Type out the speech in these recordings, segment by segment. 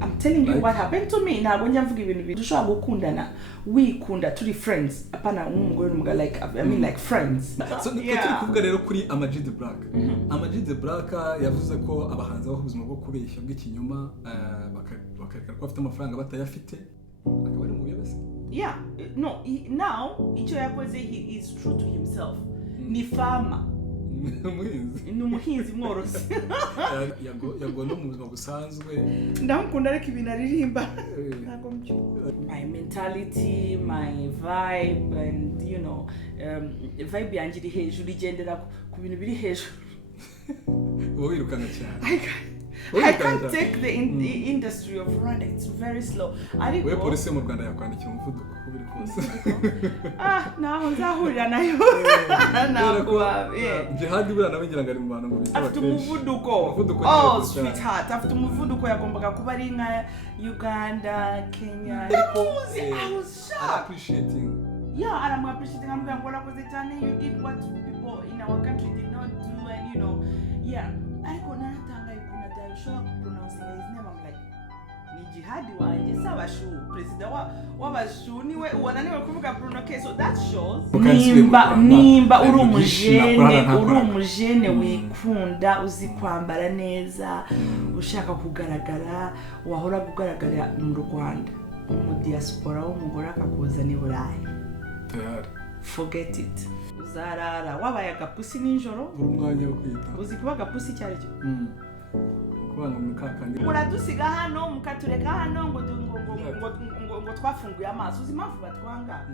I'm telling you what happened to me. Ntabwo njya mvuga ibintu bidushobora gukundana wikunda turi friends apana umugore n'umugabo like I mean like friends. So turi kuvuga rero kuri Ama-G the Black. Ama-G the Black yavuze ko abahanzi baho ubuzima bwo kubeshya bw'ikinyoma bakareka ko bafite amafaranga batayafite akaba ari mu biyabase. Yeah, no, now icyo yakoze he is true to himself. Ni farmer. Ni umuhinzi mworozi. Yago no mu buzima busanzwe. Ndamukunda ariko ibintu aririmba. Ntago mcyo. My mentality, my vibe and you know, vibe yanjye iri hejuru igendera ku bintu biri hejuru. Wowe wirukanga cyane. I can't take the industry of Rwanda. It's very slow. Wewe polisi mu Rwanda yakwandikira umuvuduko ko biri kose. Naho nzahurira nayo. Jihad bura nabingira ngari mu bantu ngo bitaba. Afite umuvuduko. Sweetheart, afite umuvuduko yagombaga kuba ari nka Uganda, Kenya. I was shocked. Appreciating. Yeah, I'm appreciating. I'm going to say, Johnny, you did what people in our country did not do, and you know, yeah. I could not show up pronouncing his name. I'm like, ni jihadi wanje sabashu president wabashu niwe wananiwe kuvuga Bruno K. So that shows nimba uri umujene wikunda uzi kwambara neza ushaka kugaragara wahora kugaragara mu Rwanda mu diaspora w'umugore akakuzana i Burayi. Forget it. Uzarara wabaye agapusi ninjoro umwanya wo kwita uzi kuba agapusi cyari cyo kubanga mukakandi muradusiga hano mukatureka hano ngo twafunguye amaso uzi impamvu batwanga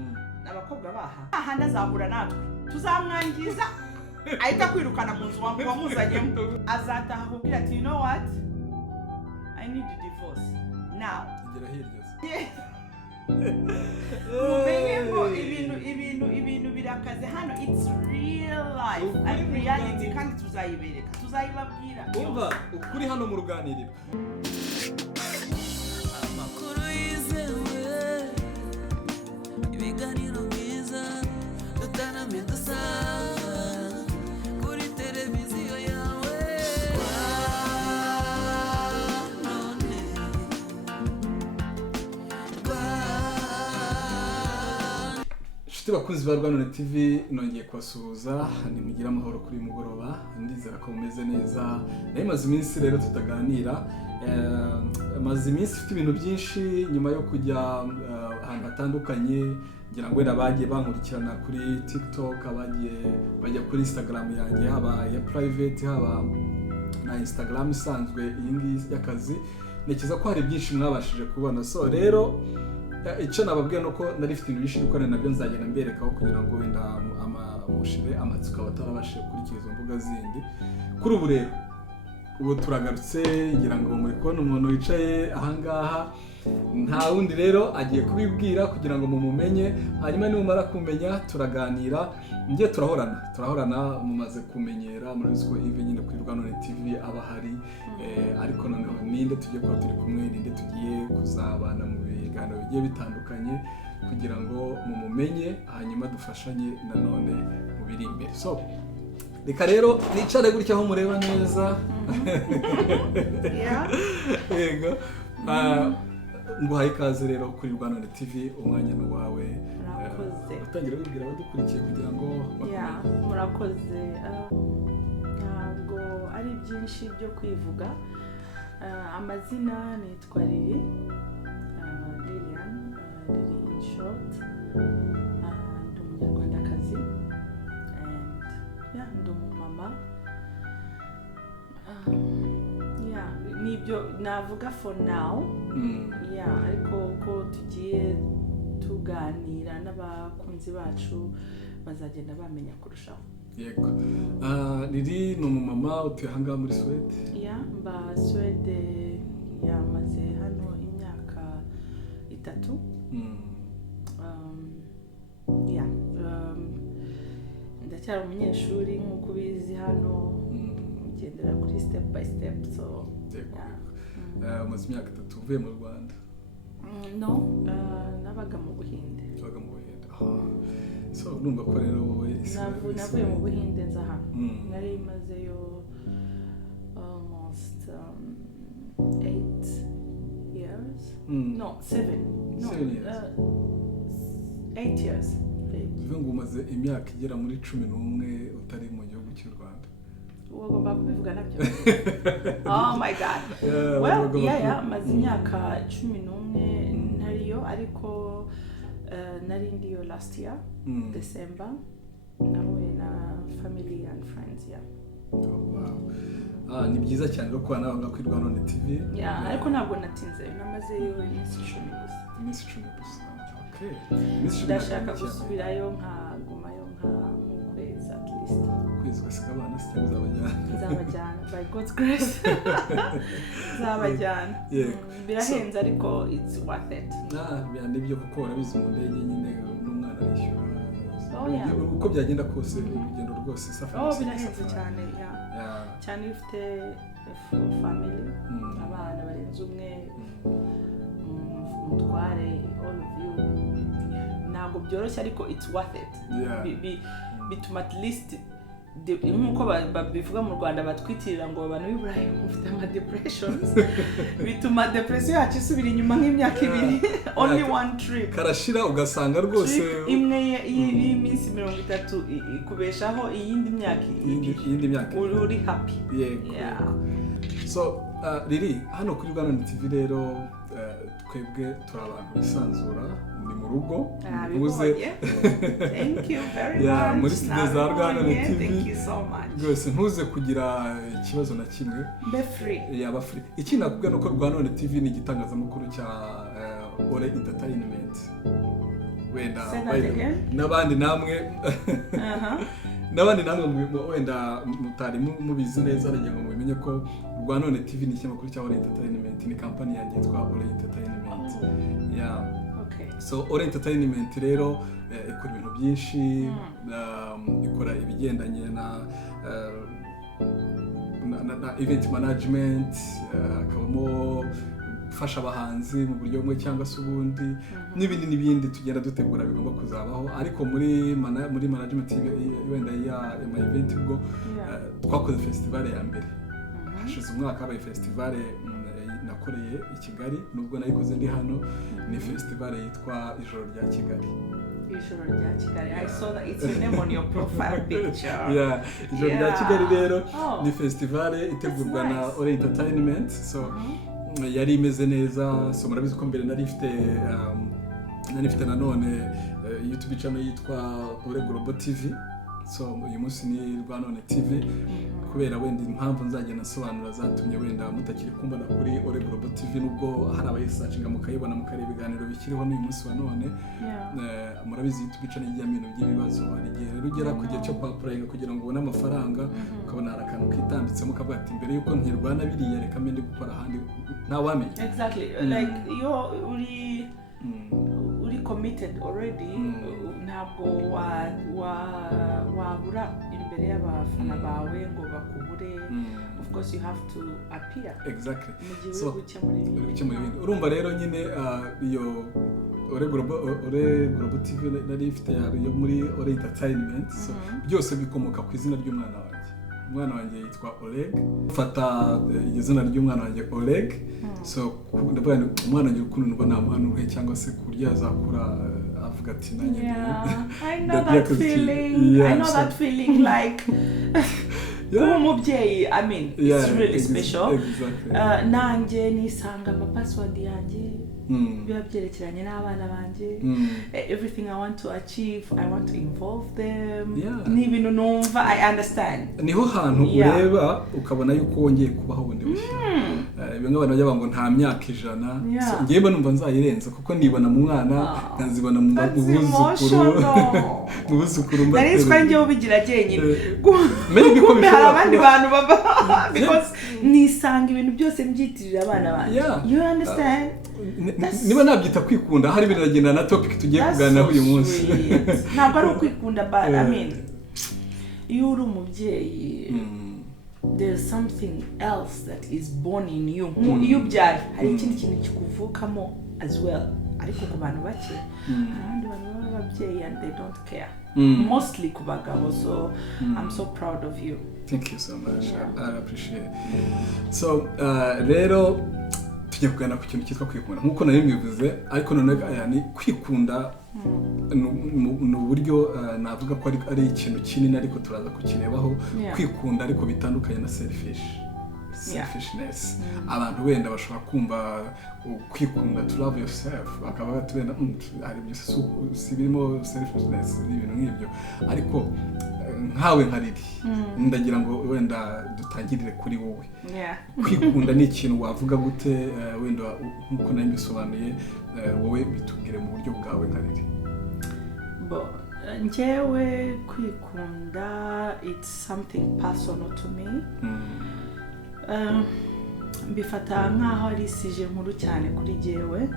abakobwa baha ahanda azahura natwe tuzamwangiza ahita kwirukana mu nzu wamuzanyemo azataha kubwira ati you know what I need to divorce now igera hirya ibintu birakaze hano. It's real life and reality kandi tuzayibabwira umva ukuri hano mu ruganiriro. Amakuru yizewe ibiganiro byiza dutarame dusa kuri televiziyo yawe Bakunzi ba Rwanone TV nongeye kwasuhuza nimugira amahoro kuri mugoroba ndizera ko mumeze neza. Naimaze iminsi rero tutaganira maze iminsi ifite ibintu byinshi nyuma yo kujya ahantu hatandukanye ngira ngo bagiye bankurikirana kuri TikTok bajya kuri Instagram yanjye haba ya private haba na Instagram isanzwe iyi ngiyi y'akazi. Nekiza ko hari byinshi mwabashije kubona. So rero icyo nababwiye nuko nari mfite ibintu byinshi gukora nabyo nzagenda mberekaho kugira ngo wenda amushire amatsiko abatarabashije kurikira izo mbuga zindi. Kuri ubu rero ubu turagarutse ngira ngo muri kubona umuntu wicaye ahangaha nta wundi rero agiye kubibwira kugira ngo mumumenye, hanyuma nimumara kumenya turaganira ngiye turahorana mumaze kumenyera murabizi ko Yves nyine kuri Rwanone TV aba hari ariko noneho ninde tugiye kuba turi kumwe ninde tugiye kuzabana mu biganiro bigiye bitandukanye kugira ngo mumumenye hanyuma dufashanye nanone mu biri imbere. So reka rero nicare gutya aho mureba neza. Yego nguhaye ikaze rero kuri Rwanone TV umwanya no wawe. Murakoze. Utangira wibwira abadukurikiye kugira ngo murakoze. Ntabwo ari byinshi byo kwivuga. Amazina nitwa Lili in short. Ndi umunyarwandakazi and ndi umumama. Nibyo navuga for now. Ariko ko tugiye tuganira n'abakunzi bacu bazagenda bamenya kurushaho. Yego. Lili ni umumama utuye ahangaha muri Swede. Mba Swede yamaze hano imyaka 3. Ndacyari umunyeshuri nk'uko ubizi hano ugendera kuri step by step. So umaze imyaka 3 uvuye mu Rwanda? No, nabaga mu Buhinde. So numva ko rero wowe navuye mu Buhinde nza hano. Nari mazeyo almost 8 No, 7. No, 7 years. 8 years. Bivuga ngo umaze imyaka igera muri 11 utari mu gihugu cy'u Rwanda. Ugomba kubivuga nabyo. Oh my god. Well, yeah, maze imyaka 11 ntariyo ariko nari ndiyo last year, December. Nahuye na family and friends, yeah. Oh, wow. Ni byiza cyane rero kuba nawe kuri Rwanone TV. Yeah, ariko ntabwo natinze, namazeyo iminsi 10 gusa. Iminsi 10 gusa. Okay. Ndashaka gusubirayo nkagumayo mu kwezi at least. Kwezi gasiga abana se Zabajyana by God's grace. Zabajyana. Birahenze ariko it's worth it. Nibyo kuko urabizi mu ndege nyine n'umwana arishyura. Oh yeah. Uko byagenda kose urugendo rwose safari. Birahenze cyane, yeah. Cyane ufite family, abana barenze umwe, mutware, all of you. Ntabwo byoroshye ariko it's worth it. Bituma at least nkuko babivuga mu Rwanda batwitirira ngo abantu b'Iburayi mufite ama depressions, bituma depression yacu isubira inyuma nk'imyaka 2. Only one trip karashira ugasanga rwose imwe y'iminsi 30 ikubeshaho iyindi myaka uri happy. Yeah. So Riri, hano kuri Rwanone TV rero twebwe turi abantu bisanzura ni mu rugo uze. Thank you very much. Muri studio za Rwanone TV. Thank you so much. Rwose ntuze kugira ikibazo na kimwe. Be free. Yaba free. Iki nakubwira nuko Rwanone TV ni igitangazamakuru cya Ore Entertainment. Wenda n'abandi namwe n'abandi namwe wenda mutari mubizi neza ariko ngo mumenye ko Rwanone TV ni ikinyamakuru cya Ore Entertainment, ni company yanjye yitwa Ore Entertainment. Yeah. Okay. So Ore Entertainment rero ikora ibintu byinshi, ikora ibigendanye na event management, akabamo gufasha abahanzi mu buryo bumwe cyangwa se ubundi n'ibindi tugenda dutegura bigomba kuzabaho. Ariko muri management wenda ya event ubwo twakoze festival ya mbere. Hashize umwaka habaye festival nakoreye i Kigali, nubwo nayikoze ndi hano. Ni festival yitwa Ijoro rya Kigali. Ijoro rya Kigali. I saw that it's your name on your profile picture. Yeah, Ijoro rya Kigali rero ni festival itegurwa na Ore Entertainment. So yari imeze neza. So murabizi ko mbere nari mfite nanone YouTube channel yitwa Ore Global TV. So uyu munsi ni Rwanone TV. Kubera wenda impamvu nzajya nasobanura zatumye wenda mutakiri kumbona kuri Ore Global TV, nubwo hari abayisearchinga mukayibona mukareba ibiganiro bikiriho n'uyu munsi wa none. Murabizi YouTube channel ijya ibintu by'ibibazo, hari igihe rero ugera ku gihe cyo applying kugira ngo ubone amafaranga, ukabona hari akantu kitambitsemo ukavuga ati mbere yuko ntirwana biriya reka mende gukora ahandi nta wamenye. Exactly. Like uri committed already, ntabwo wabura imbere y'abafana bawe ngo bakubure. Of course you have to appear. Exactly. So gukemura urumva rero nyine iyo Ore Global TV nari ifite yo muri Ore Entertainment. So byose bikomoka ku izina ry'umwana wanjye. Umwana wanjye yitwa Oleg. Fata izina ry'umwana wanjye Oleg. So ndavuga ni umwana wanjye ukuntu mbona amuhanuye cyangwa se kurya azakura avuga ati nanjye. I know that feeling. I know that feeling like umubyeyi. I mean, it's really special. Exactly. Nanjye nisanga ama password yanjye biba byerekeranye n'abana banje. Everything I want to achieve, I want to involve them. Ni ibintu numva I understand. Niho hantu ureba ukabona yuko wongeye kubaho bundi bushya. Bimwe abantu bajya ngo nta myaka 100. Ngiye mba numva nzayirenza kuko nibona mu mwana nkazibona mu buzukuru mba. Nari twari ngiye ubigira cyenyine. Maybe ko bishobora abandi bantu baba because nisanga ibintu byose mbyitirira abana banje. You understand? Niba nabyita kwikunda hari biragenda na topic tugiye kuganira uyu munsi. Ntabwo ari ukwikunda but I mean you uri umubyeyi, there's something else that is born in you. Iyo byari hari ikindi kintu kikuvukamo as well, ariko ku bantu bake abandi bantu b'ababyeyi and they don't care. Mostly ku bagabo. So I'm so proud of you. Thank you so much. I appreciate it. So rero tujya kugana ku kintu cyitwa kwikunda nkuko nari mbivuze ariko none yani kwikunda no buryo navuga ko ari ikintu kinini ariko turaza kukirebaho kwikunda ariko bitandukanye na selfishness abantu wenda bashobora kumva kwikunda to love yourself bakaba batubenda ari byose sibirimo selfishness ibintu nk'ibyo ariko nkawe nkariri ndagira ngo wenda dutangirire kuri wowe kwikunda ni ikintu wavuga gute wenda nkuko nayo bisobanuye wowe bitubwire mu buryo bwawe nkariri njyewe kwikunda it's something personal to me mbifata nkaho ari sije nkuru cyane kuri jewe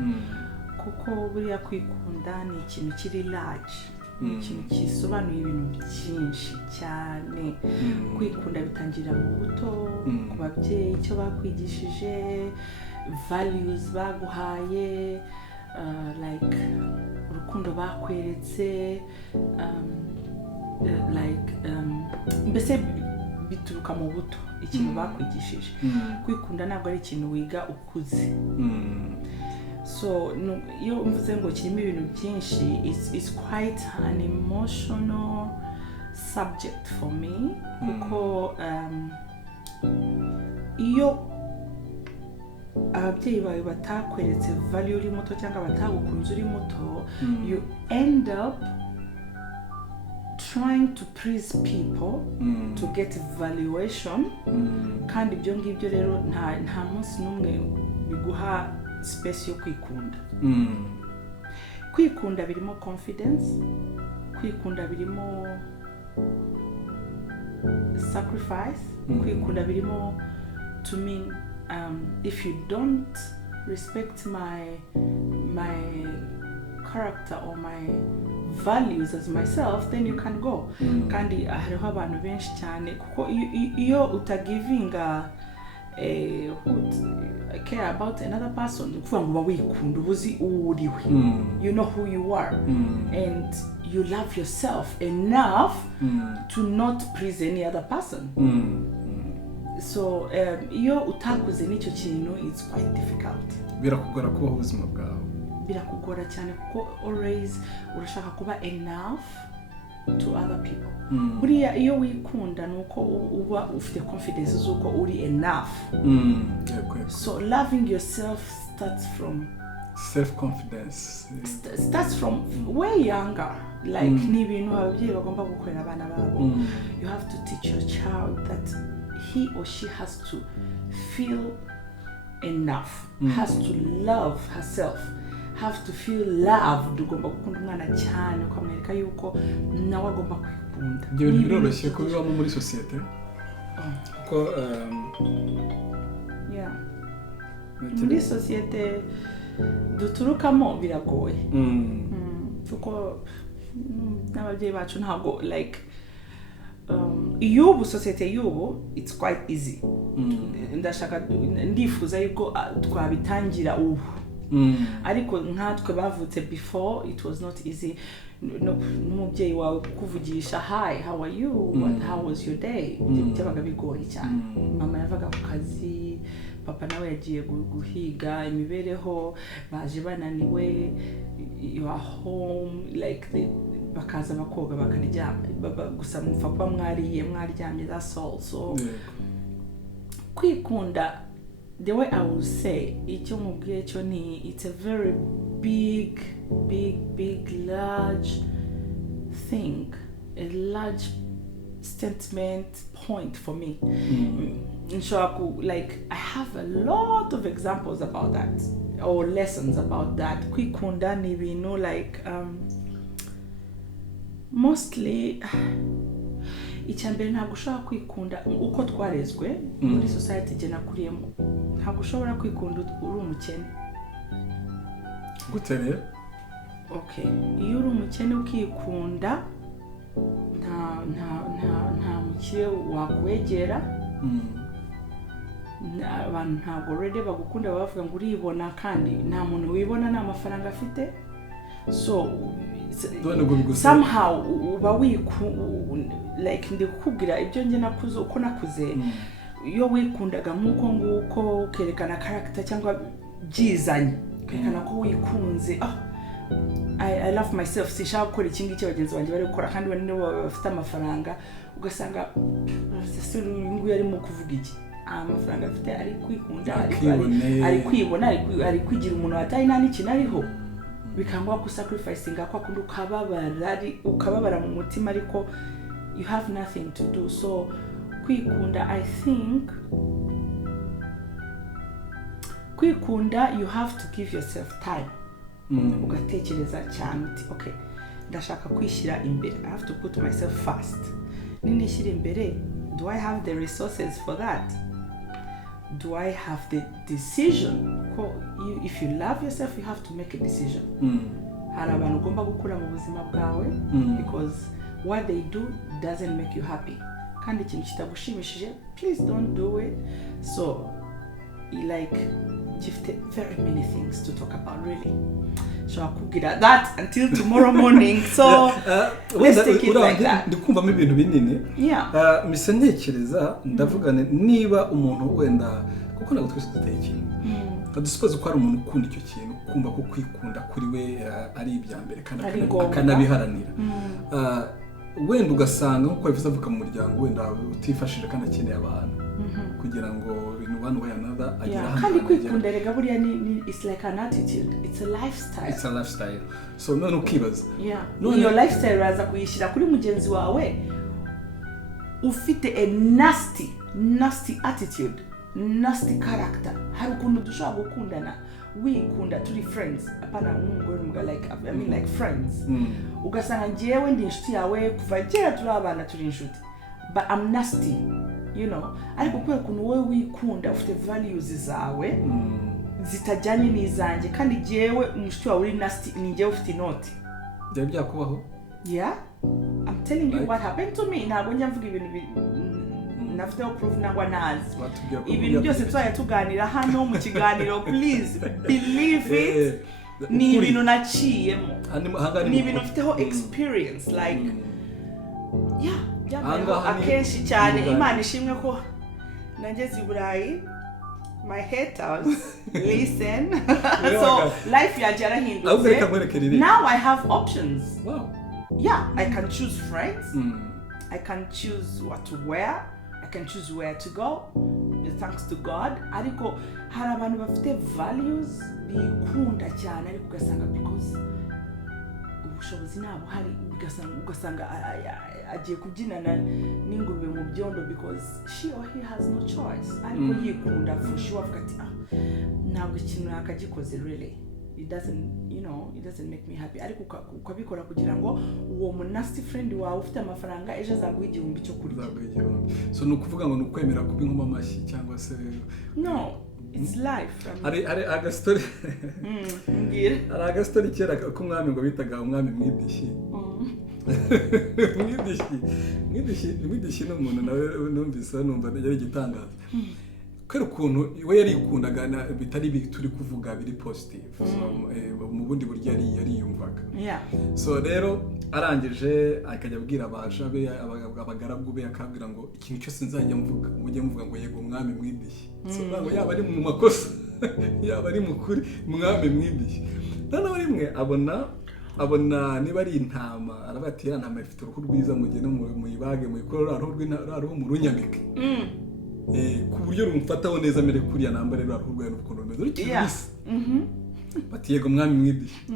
kuko buriya kwikunda ni ikintu kiri large ikintu kisobanuye ibintu byinshi cyane kwikunda bitangira mu buto ku babyeyi icyo bakwigishije values baguhaye like urukundo bakweretse like mbese bituruka mu buto ikintu bakwigishije kwikunda ntabwo ari ikintu wiga ukuze so iyo mvuze ngo kirimo ibintu byinshi it's quite an emotional subject for me kuko iyo ababyeyi bawe batakweretse value uri muto cyangwa batagukunze uri muto you end up trying to please people to get valuation kandi ibyo ngibyo rero nta munsi n'umwe biguha space yo kwikunda kwikunda birimo confidence kwikunda birimo sacrifice kwikunda birimo to mean if you don't respect my character or my values as myself then you can go kandi hariho abantu benshi cyane kuko iyo utagivinga care about another person kuvuga ngo wikunda ubuzi uriwe you know who you are and you love yourself enough to not please any other person so iyo utakuze n'icyo kintu it's quite difficult birakugora kubaho ubuzima bwawe birakugora cyane kuko always urashaka kuba enough to other people buriya iyo wikunda nuko uba ufite confidence zuko uri enough so loving yourself starts from self confidence starts from way younger like ni ibintu ababyeyi bagomba gukorera abana babo you have to teach your child that he or she has to feel enough has to love herself have to feel loved ugomba gukunda umwana cyane ukamwereka yuko nawe agomba kwikunda ibyo bintu biroroshye kubibamo muri societe kuko muri societe duturukamo biragoye kuko n'ababyeyi bacu ntabwo like yubu societe yubu it's quite easy ndashaka ndifuza yuko twabitangira ubu ariko nkatwe bavutse before it was not easy n'umubyeyi wawe kuvugisha hi how are you how was your day byabaga bigoye cyane mama yavaga ku kazi papa nawe yagiye guhiga imibereho baje bananiwe you are home like bakaza bakoga bakaryama gusa mupfa kuba mwaryamye that's all so kwikunda the way I will say icyo mubwiye cyo ni it's a very big large thing a large statement point for me like I have a lot of examples about that or lessons about that kwikunda ni ibintu like mostly icyambere ntabwo ushobora kwikunda uko twarezwe muri society je nakuriyemo ntabwo ushobora kwikunda uri umukene gute rero okay iyo uri umukene ukikunda nta mukire wakwegera abantu ntabwo already bagukunda bavuga ngo uribona kandi nta muntu wibona nta mafaranga afite so somehow uba like ndikubwira ibyo nge nakuze uko nakuze iyo wikundaga nkuko ukerekana character cyangwa byizanye kwerekana ko wikunze I love myself sishaka gukora ikindi cyo bagenzi banjye bari gukora kandi bane bafite amafaranga ugasanga sesuru nguyu arimo kuvuga iki amafaranga afite ari kwikunda ari kwibona ari kwigira umuntu atari nta n'ikintu ariho bikangwa ku sacrificing akwa kundi ukababara mu mutima ariko you have nothing to do. So kwikunda, I think kwikunda you have to give yourself time ugatekereza cyane uti okay ndashaka kwishyira imbere, I have to put myself first. Ninishyira imbere, do I have the resources for that? Do I have the decision? If you love yourself, you have to make a decision. Hari abantu ugomba gukura mu buzima bwawe because what they do doesn't make you happy. Kandi ikintu kitagushimishije, please don't do it. So like gifted very many things to talk about really. So I could get that until tomorrow morning. So let's take it like that. Ndikumva mu bintu binini. Yeah. Mise ntekereza ndavugane niba umuntu wenda kuko ntabwo twese duteye ikintu. Dusupoze ko ari umuntu ukunda icyo kintu, kumva ko kwikunda kuri we ari ibya mbere kandi akanabiharanira. Wenda ugasanga nkuko bivuze avuka mu muryango wenda utifashije kandi akeneye abantu kugira ngo ibintu one way another agira hano. Kandi kwikunda rega buriya ni it's like an attitude, it's a lifestyle. It's a lifestyle. So none ukibaza. Yeah. Your lifestyle raza kuyishira kuri mugenzi wawe ufite a nasty attitude, nasty character. Hari ukuntu dushobora gukundana wikunda turi friends apana umugore like I mean like friends. Ugasanga njewe ndi inshuti yawe kuva kera turi abana turi inshuti but I'm nasty, you know. Ariko kubera ukuntu wowe wikunda ufite values zawe zitajyanye n'izanjye kandi jewe umushuti wawe uri nasty ni jewe ufite note byakubaho. Yeah, I'm telling you what happened to me. Ntabwo njya mvuga ibintu nafite proof nangwa nazi ibintu byose tuzajya tuganira hano mu kiganiro. Please believe it. Ni ibintu naciyemo, ni ibintu mfiteho experience like yeah byabayeho akenshi cyane. Imana ishimwe ko nageze i Burayi. My haters listen. So life yarahindutse. Now I have options. Wow. Yeah, I can choose friends. I can choose what to wear. I can choose where to go. Thanks to God. Ariko hari abantu bafite values bikunda cyane ariko ugasanga because ubushobozi nabo hari ugasanga agiye kubyinana n'ingurube mu byondo because she or he has no choice. Ariko yikunda for sure avuga ati ntabwo ikintu nakagikoze really. It doesn't, you know, it doesn't make me happy. Ariko ukabikora kugira ngo uwo nasty friend wawe ufite amafaranga ejo azaguha igihumbi cyo kurya. So nukuvuga ngo nukwemera kuba inkoma amashyi cyangwa se no, it's life. Ari agastory. Ari agastory kera ko umwami ngo bitaga umwami mwidishi. Mwidishi n'umuntu nawe numvise numva yari gitangaza. Kwera ukuntu we yari yikundaga bitari turi kuvuga biri positive mu bundi buryo yari yumvaga. So rero arangije akajya abwira abaja be abagaragu be akabwira ngo ikintu cyose nzajya mvuga mujye muvuga ngo yego umwami mwidishi. So ngo yaba ari mu makosa yaba ari mukuri umwami mwidishi. None rimwe abona niba ari intama arabati ya ntama ifite uruhu rwiza mugene mu ibage mu ikorora ruhu mu runyamike. Ku buryo rumfataho neza mere kuriya namba rero arurwaye n'ukuntu rumeze rukibisi. Bati yego umwami mwidishi.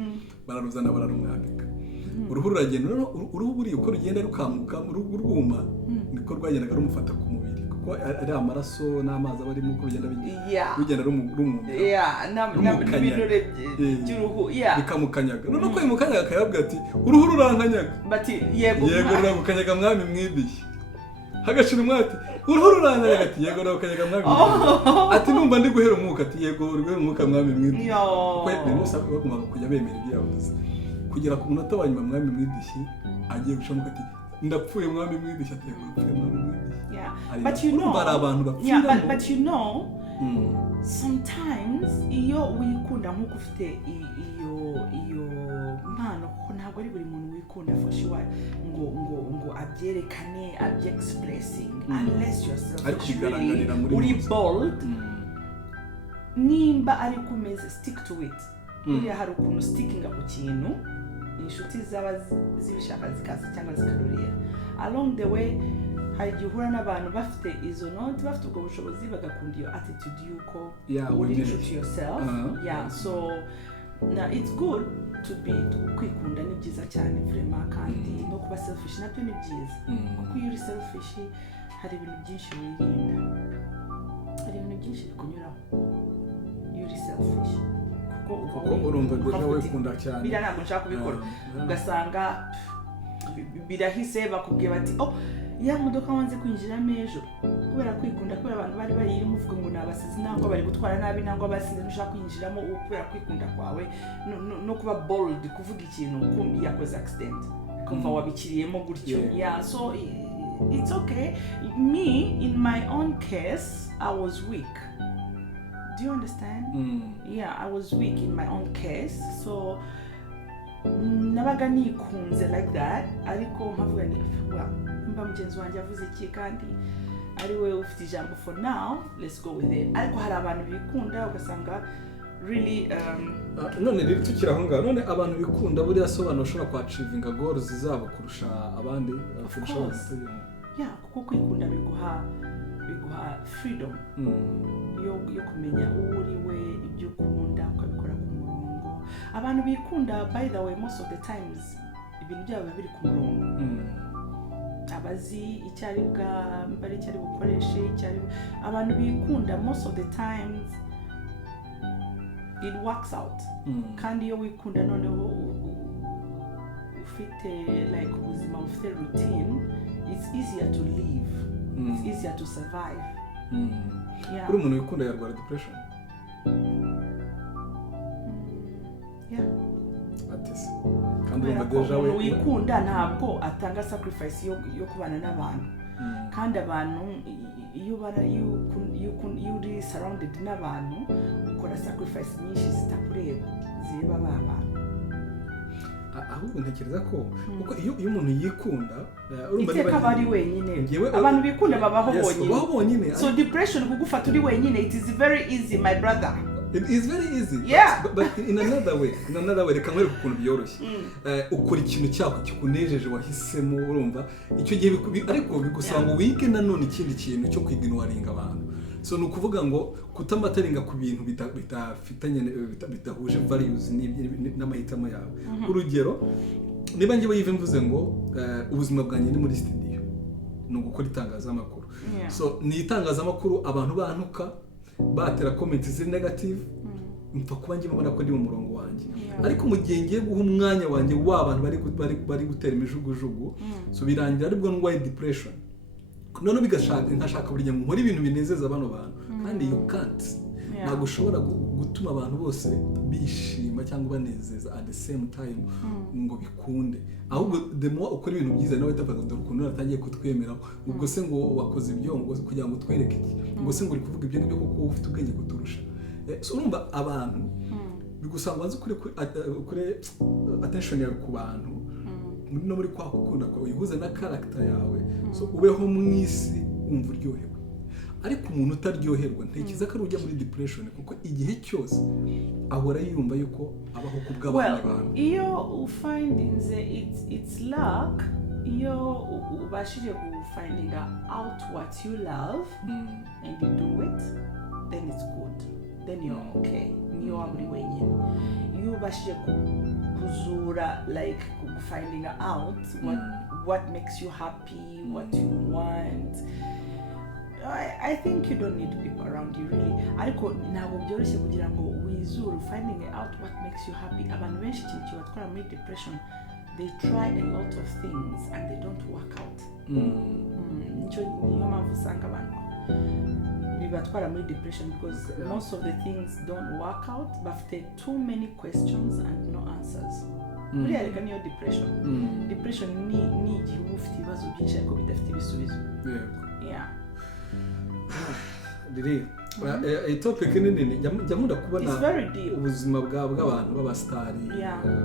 Bararuzana bararumwambika. Uruhu ruragenda uruhu buri uko rugenda rukamuka mu ruhu rwuma niko rwagendaga rumufata ku mubiri kuko ari amaraso n'amazi abari mu ko bigenda bigenda rumumva. N'ibinure by'uruhu bikamukanyaga. None ko imukanyaga akayabwa ati uruhu rurankanyaga. Bati yego ruramukanyaga mwami mwidishi. Hagashira umwati uruhu rurankanyaga ati yego ruramukanyaga mwami. Ati numva ndi guhera umwuka ati yego guhera umwuka mwami mwidishi. Kwete n'usabwe bagomba kujya bemera ibyavuze. Kugira ku munota wa nyuma mwami mwidishi agiye gushamuka ati ndapfuye mwami mwidishi ati ndapfuye mwami mwidishi. But you know sometimes iyo wikunda nkuko ufite iyo mpano ko ntabwo ari buri muntu wikunda for sure ngo abyerekane expressing unless yourself really uri bold nimba ari kumeze stick to it buriya hari ukuntu stickinga ku kintu inshuti zaba zibishaka zikaza cyangwa zikarurira along the way hari igihe uhura n'abantu bafite izo note bafite ubwo bushobozi bagakunda iyo attitude yuko uri true to yourself so it's good to kwikunda ni byiza cyane vraiment kandi no kuba selfish nabyo ni byiza kuko iyo uri selfish hari ibintu byinshi wirinda hari ibintu byinshi bikunyuraho iyo uri selfish kuko urumva deja wikunda cyane bira ntabwo nshaka kubikora ugasanga birahise bakubwiye bati ya modoka wanze kwinjiramo ejo kubera kwikunda kubera abantu bari bayirimo uvuga ngo nabasize nangwa bari gutwara nabi nangwa basinze ntushaka kwinjiramo kubera kwikunda kwawe no kuba bold kuvuga ikintu ko yakoze accident kumva wabikiriyemo gutyo so it's okay. Me in my own case I was weak. Do you understand? I was weak in my own case, so nabaga nikunze like that ariko mpavuga ni mba mugenzi wanjye avuze iki kandi ari we ufite ijambo for now, let's go with it. Ariko hari abantu bikunda ugasanga really none rero tukira aho ngaho none abantu bikunda buri asobanura ushobora kwa achieving goals zabo kurusha abandi kurusha abandi kuko kwikunda biguha freedom yo kumenya uri we ibyo ukunda ukabikora ku murongo. Abantu bikunda by the way most of the times ibintu byabo biri ku murongo abazi icyari bari cyari bukoreshe icyari abantu bikunda most of the times it works out kandi iyo wikunda noneho ufite like ubuzima ufite routine it's easier to live it's easier to survive uri umuntu wikunda yarwara depression atese kandi umva deja we wikunda ntabwo atanga sacrifice yo kubana n'abantu kandi abantu iyo uri surrounded n'abantu ukora sacrifice nyinshi zitakureba ziba abantu ahubwo ntekereza ko kuko iyo umuntu yikunda urumva niba bari wenyine abantu bikunda babaho bonyine so depression kugufata uri wenyine it is very easy my brother. It is very easy, but in another way reka nkwereke ukuntu byoroshye ukora ikintu cyako kikunejeje wahisemo urumva icyo gihe ariko bigusaba ngo wige nanone ikindi kintu cyo kwiginoringa abantu so nukuvuga ngo kutamataringa ku bintu bitafitanye bitahuje values n'amahitamo yawe urugero niba ngiye Yves mvuze ngo ubuzima bwanjye ni muri studio no gukora itangazamakuru so ni itangazamakuru abantu bantuka batera comments ziri negative mpfa kuba ngiye mbona ko ndi mu murongo wanjye ariko mu gihe ngiye guha umwanya wanjye w'abantu bari gutera imijugujugu so birangira aribwo ndwaye depression none nkashaka buri gihe nkora ibintu binezeza abantu kandi you can't ntabwo ushobora gutuma abantu bose bishima cyangwa banezeza at the same time ngo bikunde ahubwo the more ukora ibintu byiza nawe utavuga ngo ukuntu natangiye kutwemera ubwo se ngo wakoze ibyo ngo kugira ngo twereke iki ubwo se ngo uri kuvuga ibyo ngibyo kuko ufite ubwenge kuturusha so urumva abantu bigusanga wanze kure attention yawe ku bantu no muri kwa gukunda ko uyihuze na character yawe so ubeho mu isi umva uryohewe ariko umuntu utaryoherwa ntekiza ko ujya muri depression kuko igihe cyose ahora yumva yuko abaho kubw'abandi bantu iyo ufindinze it's luck iyo ubashije gufindinga out what you love and you do it then it's good then you're okay niyo waburi wenyine iyo ubashije kuzura like finding out what makes you happy what you want I think you don't need people around you really ariko ntabwo byoroshye kugira ngo wizure finding out what makes you happy abantu benshi ikintu kibatwara muri depression they try a lot of things and they don't work out niyo mpamvu usanga abantu bibatwara muri depression because most of the things don't work out bafite too many questions and no answers buriya reka niyo depression ni igihe uba ufite ibibazo byinshi ariko bidafite ibisubizo Riri topic nini njya kubona ubuzima bw'abantu b'abastari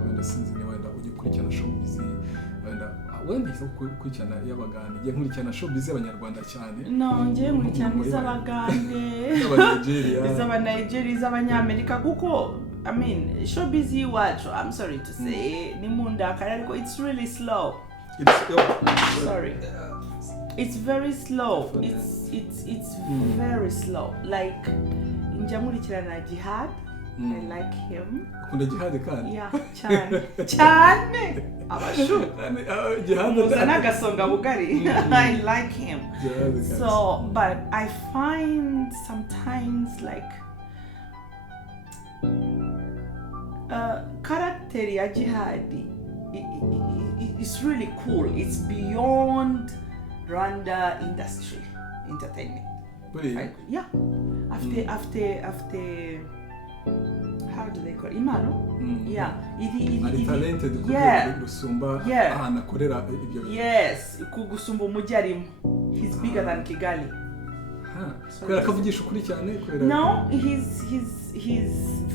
wenda sinzi ni wenda ugikurikirana showbiz wenda wenda kukurikirana y'abagande ngiye nkurikirana showbiz y'abanyarwanda cyane no ngiye nkurikirana iz'abagande iz'abanigeria iz'abanyamerika kuko I mean showbiz y'iwacu I'm sorry to say ni mundakara ariko it's really slow. Sorry. It's very slow. It's very slow. Like njya nkurikirana Jihad. I like him. Kunda Jihad kandi? Yeah, cyane. Abashu. Jihad agasobanuye bugari. I like him. So, but I find sometimes like character ya Jihad it's really cool. It's beyond Rwanda industry entertainment. Really? Like, yeah. After how do they call it? Imano? Yeah. Ari talented gusumba anakorera ibyo. Yes, kugusumba umujyi arimo. He's bigger than Kigali. Kwera kavugisha ukuri cyane kwera. No, his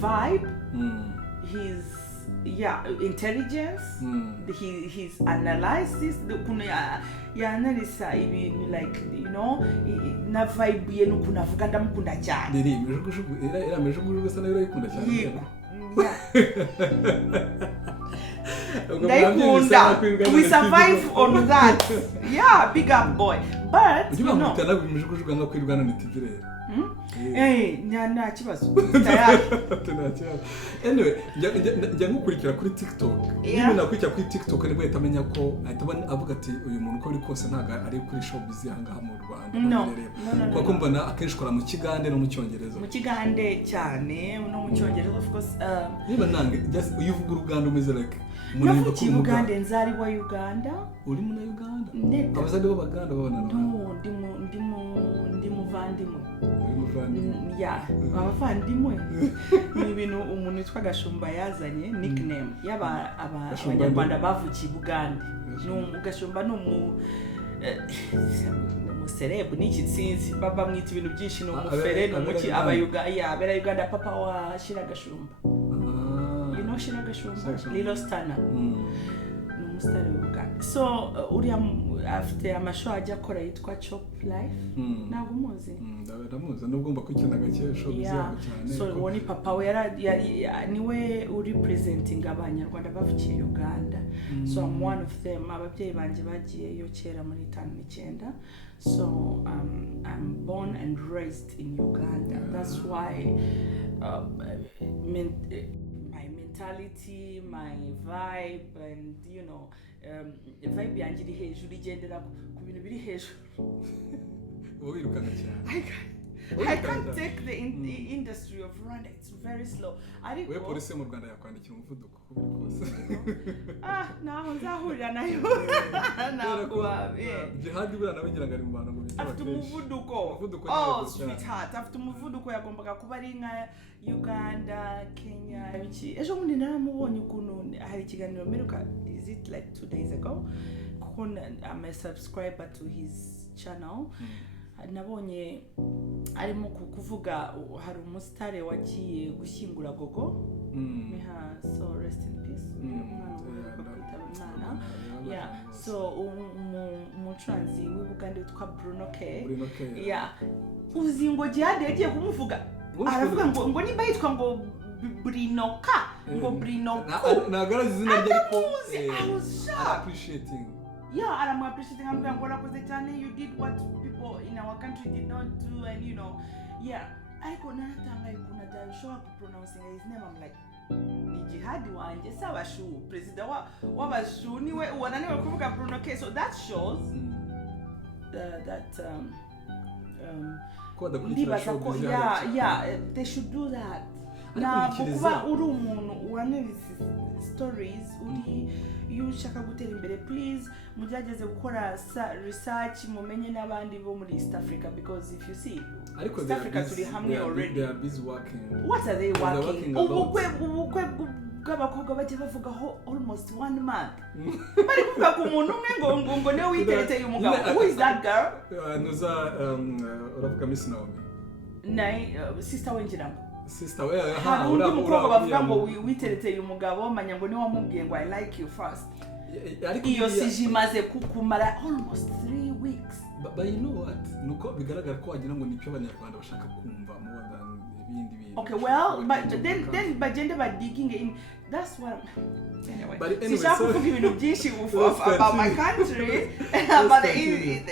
vibe. His intelligence. His analysis. Analyze ibintu like you know na vibe ye nuko navuga ndamukunda cyane. Ndiri mejugujugu era mejugujugu sana yero ikunda cyane. We survive on that. Yeah, big up boy. But you know mutana mejugujugu nga kuri Rwanone TV rero. Nta kibazo. Tayari. Anyway, njya ngukurikira kuri TikTok. Niba nakwikira kuri TikTok nibwo yatamenya ko ahita avuga ati uyu muntu uko biri kose ntaga ari kuri showbiz yanga mu Rwanda. No. Kuko mbona akenshi kora mu Kigande no mu Cyongereza. Mu Kigande cyane no mu Cyongereza of course. Niba nange just uvuga Uruganda umeze like munimba ku Uganda nzari wa Uganda. Uri mu Uganda? Neta. Abazade b'Abaganda babana no. Ndi muvandimwe. Yeah, abavandimwe ni ibintu umuntu witwa Gashumba yazanye nickname yaba abanyarwanda bavukiye Uganda. No Gashumba no mu celeb niki sinzi baba mwita ibintu byinshi no mufere no muki abera Uganda papa wa Shira Gashumba. You know Shira Gashumba? Little Stana. Umusitari w'Uganda. So uriya afite amashow ajya akora yitwa Chop Life. Ntabwo muzi? Ndamuzi nubwo mba kwikina gake show bizabo cyane. So woni papa we niwe uri presenting abanyarwanda bavukiye Uganda. So I'm one of them. Ababyeyi banje bagiyeyo kera muri 59. So I'm born and raised in Uganda. That's why mentality, my vibe, and you know, vibe yanjye iri hejuru igendera ku bintu biri hejuru. I can't take the industry of Rwanda. It's very slow. We polisi mu Rwanda yakwandikira umuvuduko kubiri kose. Naho nzahurira nayo. Jihad bura nabigira ngari mu bantu ngo bitaba. Afite umuvuduko. Sweetheart, afite umuvuduko yagombaga kuba ari nka Uganda, Kenya, biki. Ejo bundi naramubonye ukuntu hari ikiganiro meruka, is it like 2 days ago? Kuko I'm a subscriber to his channel. Nabonye arimo kuvuga hari umusitare wagiye gushyingura gogo. So rest in peace. Yeah, so umucuranzi w'Uganda witwa Bruno K. Yeah, uzi ngo Jihad yagiye kumuvuga aravuga ngo nimba yitwa ngo Brinoka ngo Brinoku nagara izina rye ariko I was shocked. Appreciating. Yeah, I'm appreciating. I'm going to you did what people in our country did not do, and you know, yeah. I could not show up pronouncing his name. I'm like, Jihad wanje sabashu president wabashu niwe wananiwe kuvuga Bruno K. So that shows they should do that. Na kuba uri umuntu uanalysis stories uri yushaka gutera imbere, please mujageze gukora research mumenye n'abandi bo muri East Africa, because if you see East Africa turi hamwe already. They are busy working. What are they working? Ubukwe bw'abakobwa bagiye bavugaho almost 1 month. Bari kuvuga ku muntu umwe ngo niwe witereteye umugabo. Who is that girl? Nuza uravuga Miss Naomi. Sister wenjiramo. Sister undi mukobwa bavuga ngo witereteye umugabo manya ngo niwe wamubwiye ngo I like you first. iyo sije imaze kumara almost 3 weeks. But you know what, nuko bigaragara ko wagira ngo nicyo abanyarwanda bashaka kumva more than ibindi bintu. Okay, well, but then bagende ba digging in. That's what. Anyway, so ibintu byinshi about my country and about the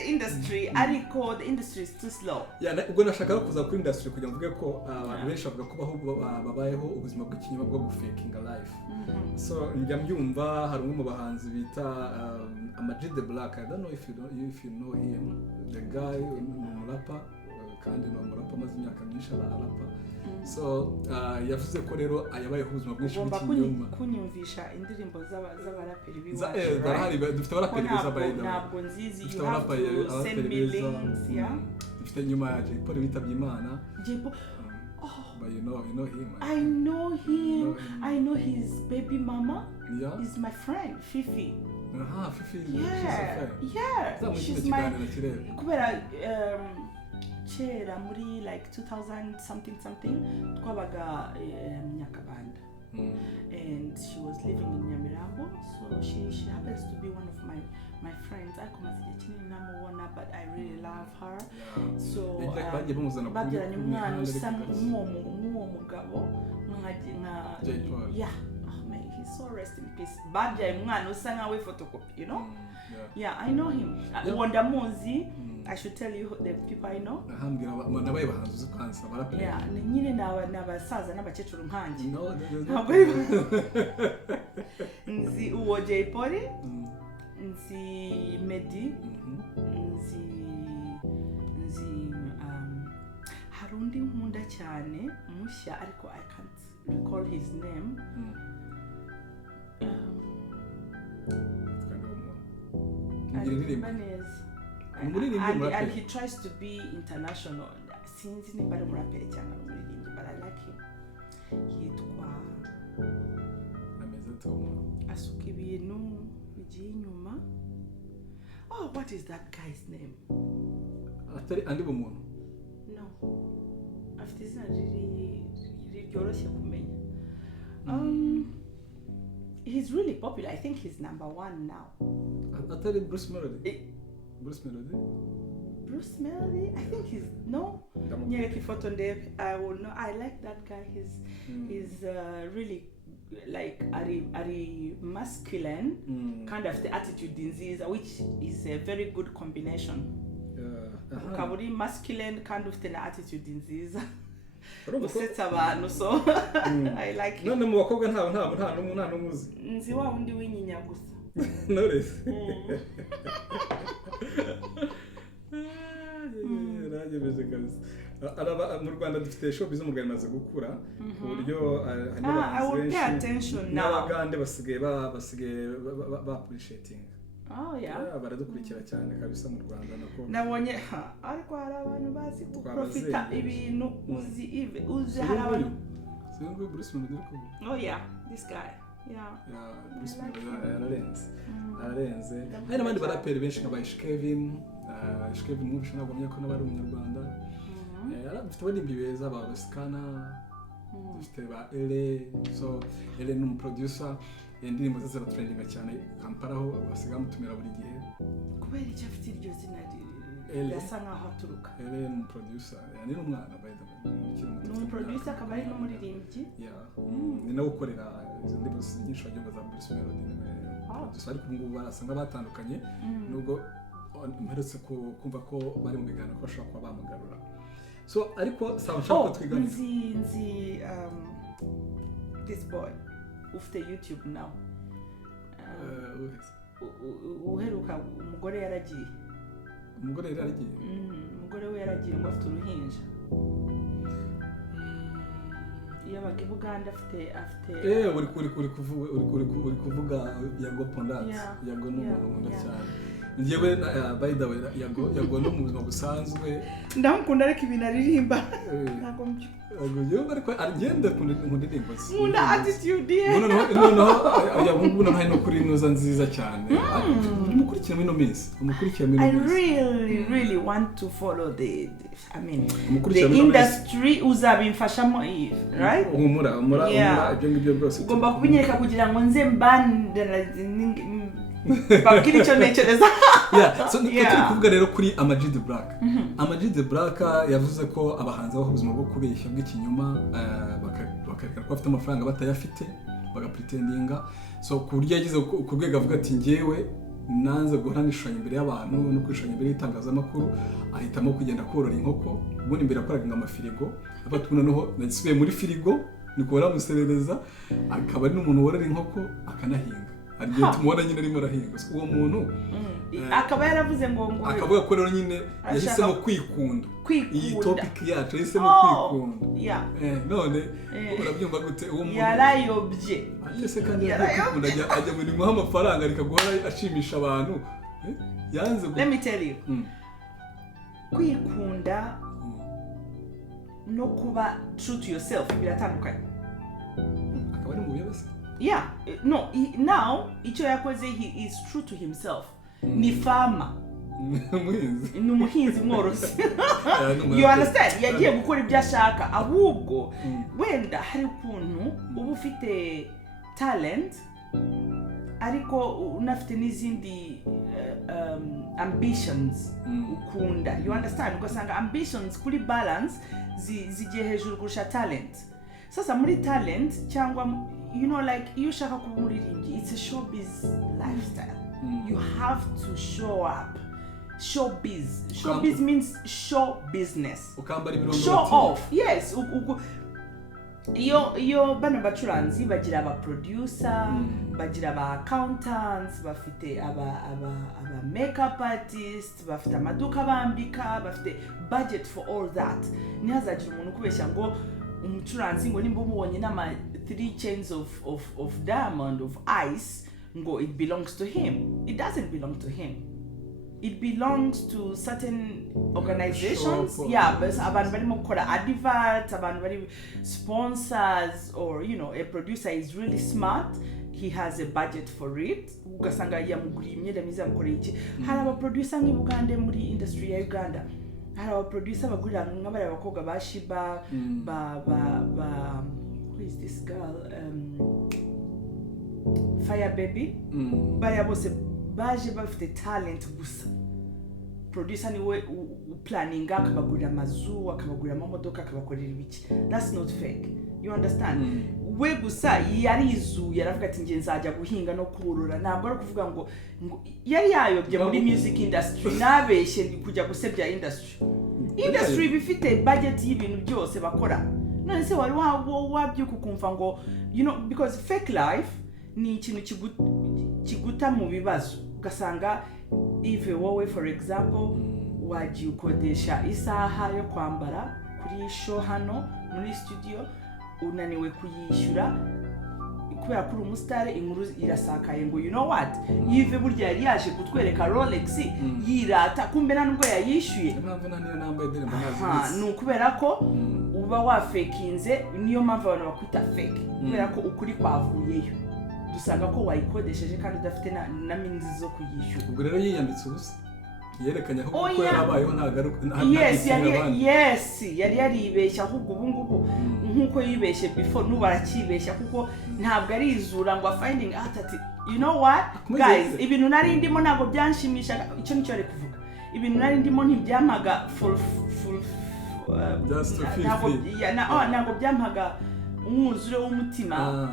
industry. Ariko the industry is too slow. Yeah, ubwo nashaka kuza kuri industry kugira mvuge ko abantu benshi bavuga ko babayeho ubuzima bw'ikinyoma bwo gufaking a life. So njya mbyumva hari umwe mu bahanzi bita Amag the Black. I don't know if you know him. The guy umurapa kandi no umurapa maze imyaka myinshi arapa. So yavuze ko rero ayabaye ubuzima bwinshi bw'ikinyoma. Kunyumvisha indirimbo z'abaraperi biwacu. Dufite abaraperi beza bayida. Ntabwo nzizi. You have to send me links, yeah. Dufite nyuma ya J-Paul bitabye Imana. J-Paul. But you know him. I know him. I know his baby mama. Yeah. He's my friend, Fifi. Fifi. Yeah. She's my. KUBERA kera muri like 2000 something twabaga Nyakabanda. And she was living in Nyamirambo, so she happens to be one of my friends. I come as a number one, but I really love her. So babyaranye umwana usa nk'uwo mugabo yeah. Oh man, he's so rest in peace. Babyaranye umwana usa nkawe photocopy, you know. Yeah, I know him. Wanda Mozi. I should tell you the people I know. Yeah, nyine n'abasaza n'abakecuru nkanje. Nzi uwo J-Paul, nzi Medi, nzi harundi nkunda cyane mushya ariko I can't recall his name. And he tries to be international. Since ni bari muraperi cyangwa umuririmbyi, but I like him. Yitwa asuka ibintu bigiye inyuma. Oh, what is that guy's name? Atari andi bumuntu. No. Afite izina riri ryoroshye kumenya. He's really popular. I think he's #1 now. Atari Brucemelody. Brucemelody? I think he's no. Nyereki photo ndebe. I will know. I like that guy. He's really like ari masculine, kind of the attitude disease, which is a very good combination. Kaburi masculine kind of the attitude disease. Usetsa abantu, so I like him. None mu bakobwa nta n'umuzi. Nzi wa undi w'inyinya gusa. Knowless. Rajebeje kabisa. Mu Rwanda dufite showbiz mu Rwanda maze gukura ku buryo I attention now. N'abagande basigaye ba appreciating. Oh yeah. Baradukurikira cyane kabisa mu Rwanda nako. Nabonye ariko hari abantu bazi profita ibintu uzi hari abantu. Singo Brucemelody ko. Oh yeah, this guy. Yeah. Brucemelody ararenze. Hari n'abandi baraperi benshi nka Kevin mubisha nagomye ko n'abari umunyarwanda. Dufite abandi beza ba Skana. Dufite ba so ni umuproducer. Indirimbo zose trending cyane Kamparaho basiga mutumira buri gihe. Kubera icyo afite iryo zina yasa nkaho aturuka. Ni umuproducer. Ni n'umwana by the way. Ni umuproducer akaba ari n'umuririmbyi. Yeah. Ni nawe ukorera izo ndirimbo nyinshi wagiye za BruceMelody. Producer ariko ngubu barasanga batandukanye nubwo mperutse kumva ko bari mu biganiro ko bashobora kuba bamugarura. So ariko soundtrack ko twigana. Nzi this boy ufite YouTube now. Uheruka umugore yaragiye. Umugore we yaragiye ngo afite uruhinja. Yabaga Uganda afite uri kuvuga Yago Pondat. Yago n'umuntu nkunda cyane. Ngewe by the way Yago no mu buzima busanzwe ndamukunda ariko ibintu aririmba ntago mbyo. Yago ariko agenda nkunda indirimbo ze. Nkunda attitude ye. No Yago nta no kuri inoza nziza cyane. Umukurikira muri no minsi. I really want to follow the industry uzabimfashamo Yves, right? Umura ibyo ngibyo byose. Ugomba kubinyereka kugira ngo nze mbandana babwira icyo ntekereza. So turi kuvuga rero kuri Ama-G the Black. Ama-G the Black yavuze ko abahanzi baho ubuzima bwo kubeshya bw'ikinyoma bakareka ko bafite amafaranga batayafite bagapretendinga. So ku buryo yagize ku rwego avuga ati ngewe nanze guhranishanya imbere y'abantu no kwishanya imbere y'itangazamakuru, ahitamo kugenda korora inkoko. Ubundi imbere akoraga amafirigo, abatuna noho nasubiye muri firigo niko baramuserereza, akaba ari n'umuntu worora inkoko akanahinga. Arigiye tumubona nyine arimo arahinga. Uwo muntu akaba yaravuze ngo akavuga ko rero nyine yahisemo kwikunda. Iyi topic yacu yahisemo kwikunda. None urabyumva gute uwo muntu yarayobye atese kandi kwikunda ajya mu nimuha amafaranga rikaguhora ashimisha abantu yanze. Let me tell you, kwikunda no kuba true to yourself biratandukanye. Akaba ari mu biyabase. No, now icyo yakoze, he is true to himself. Ni farmer. Ni umuhinzi mworozi. You understand? Yagiye gukora ibyo ashaka, ahubwo wenda hari ukuntu uba ufite talent ariko unafite n'izindi ambitions ukunda. You understand? Ugasanga ambitions kuri balance zigiye hejuru kurusha talent. Sasa muri talent cyangwa you know, like you ushaka kuba umuririmbyi, it's a showbiz lifestyle. You have to show up. Showbiz means show business. Show off. Yes. Iyo bana bacuranzi bagira aba producer, bagira aba accountants, bafite aba makeup artists, bafite amaduka bambika, bafite budget for all that. Ntihazagira umuntu kubeshya ngo umucuranzi ngo nimba umubonye n'ama 3 chains of diamond of ice ngo it belongs to him. It doesn't belong to him. It belongs to certain organizations. But abantu barimo gukora advert, abantu bari sponsors, or you know, a producer is really smart, he has a budget for it. Ugasanga yamuguriye imyenda myiza yamukoreye iki. Hari aba producer nk'Uganda muri industry ya Uganda. Hari aba producer bagurira nk'abari abakobwa ba Shiba, who is this girl? Fire Baby. Bari bose baje bafite talent gusa. Producer niwe planninga, akabagurira amazu, akabagurira amamodoka, akabakorera ibiki. That's not fake. You understand? We gusa yarizu yaravuga ati nge nzajya guhinga no kurora. Ntabwo ari kuvuga ngo yari yayobye muri music industry nabeshye kujya gusebya industry. Industry bifite budget y'ibintu byose bakora. None se wari wabyuka ukumva ngo you know, because fake life ni ikintu kiguta mu bibazo. Ugasanga Yves wowe for example wagiye ukodesha isaha yo kwambara kuri show hano muri studio, unaniwe kuyishyura kubera ko umusitari, inkuru irasakaye ngo you know what, Yves burya yari yaje kutwereka Rolex yirata, kumbe nubwo yayishyuye. Ni ukubera ko uba wafekinze, niyo mpamvu abantu bakwita fake, kubera ko ukuri kwavuyeyo. Dusanga ko wayikodesheje kandi udafite na minzi zo kuyishyura. Ubwo rero yiyambitse ubusa yerekanye aho ko yarabayeho nta yes yari yaribeshya, ahubwo ubu ngubu nkuko yibeshye before n'ubu arakibeshya, kuko ntabwo ari izura ngo finding out ati you know what guys, ibintu nari ndimo ntabwo byanshimisha. Icyo nicyo ari kuvuga, ibintu nari ndimo ntibyamaga ntabwo byampaga umwuzure w'umutima.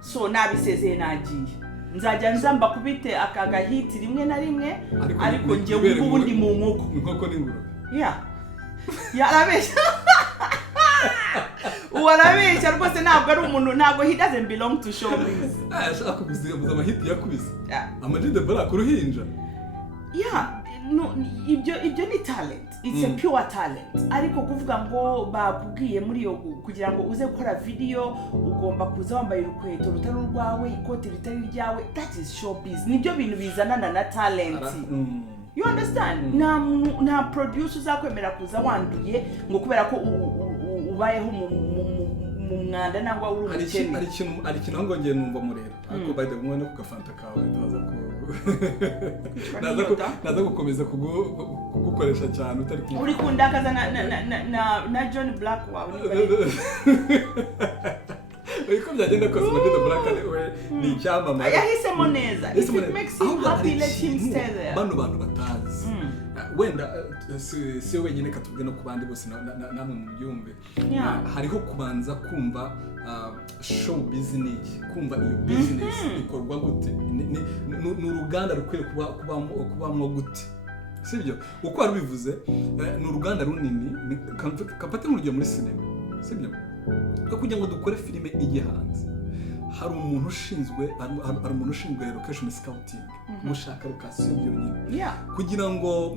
So nabisezeye nagiye, nzajya nzamba kubite akagahiti rimwe na rimwe, ariko nge ubundi mu nkoko n'ingurube. Yarabeshya. Warabeshya rwose, ntabwo ari umuntu, ntabwo he doesn't belong to showbiz. Ashaka kuguza amahiti yakubize. Ama-G the Black uruhinja. No, ibyo ni talent. It's a pure talent. Ariko kuvuga ngo bakubwiye muri yo kugira ngo uze gukora video ugomba kuza wambaye urukweto rutari urwawe, ikoti ritari ryawe, that is showbiz. Nibyo bintu bizanana na talent. You understand? Na producer uzakwemera kuza wanduye ngo kubera ko ubayeho mu mwanda nangwa uri umukene. Ari kintu ngo ngiye numva murera. Ariko by the way no kugafanta kawe naza gukomeza kugukoresha cyane utari kumva. Uri kundakaza na John Black wawe. Uko byagenda kose Majuda Black we ni icyamamare. Yahisemo neza. If it makes him happy, let him stay there. Bano bantu batazi. Wenda si wenyine katubwe no kubandi bose namwe mu byumve. Hariho kubanza kumva show business, kumva iyo business ikorwa gute, ni uruganda rukwiye kubamwo gute, sibyo? Uko arabivuze ni uruganda runini, kapate mu ryo muri cinema, sibyo? Kugira ngo dukore filime igihanze hari umuntu ushinzwe location scouting, mushaka location byonyine, kugira ngo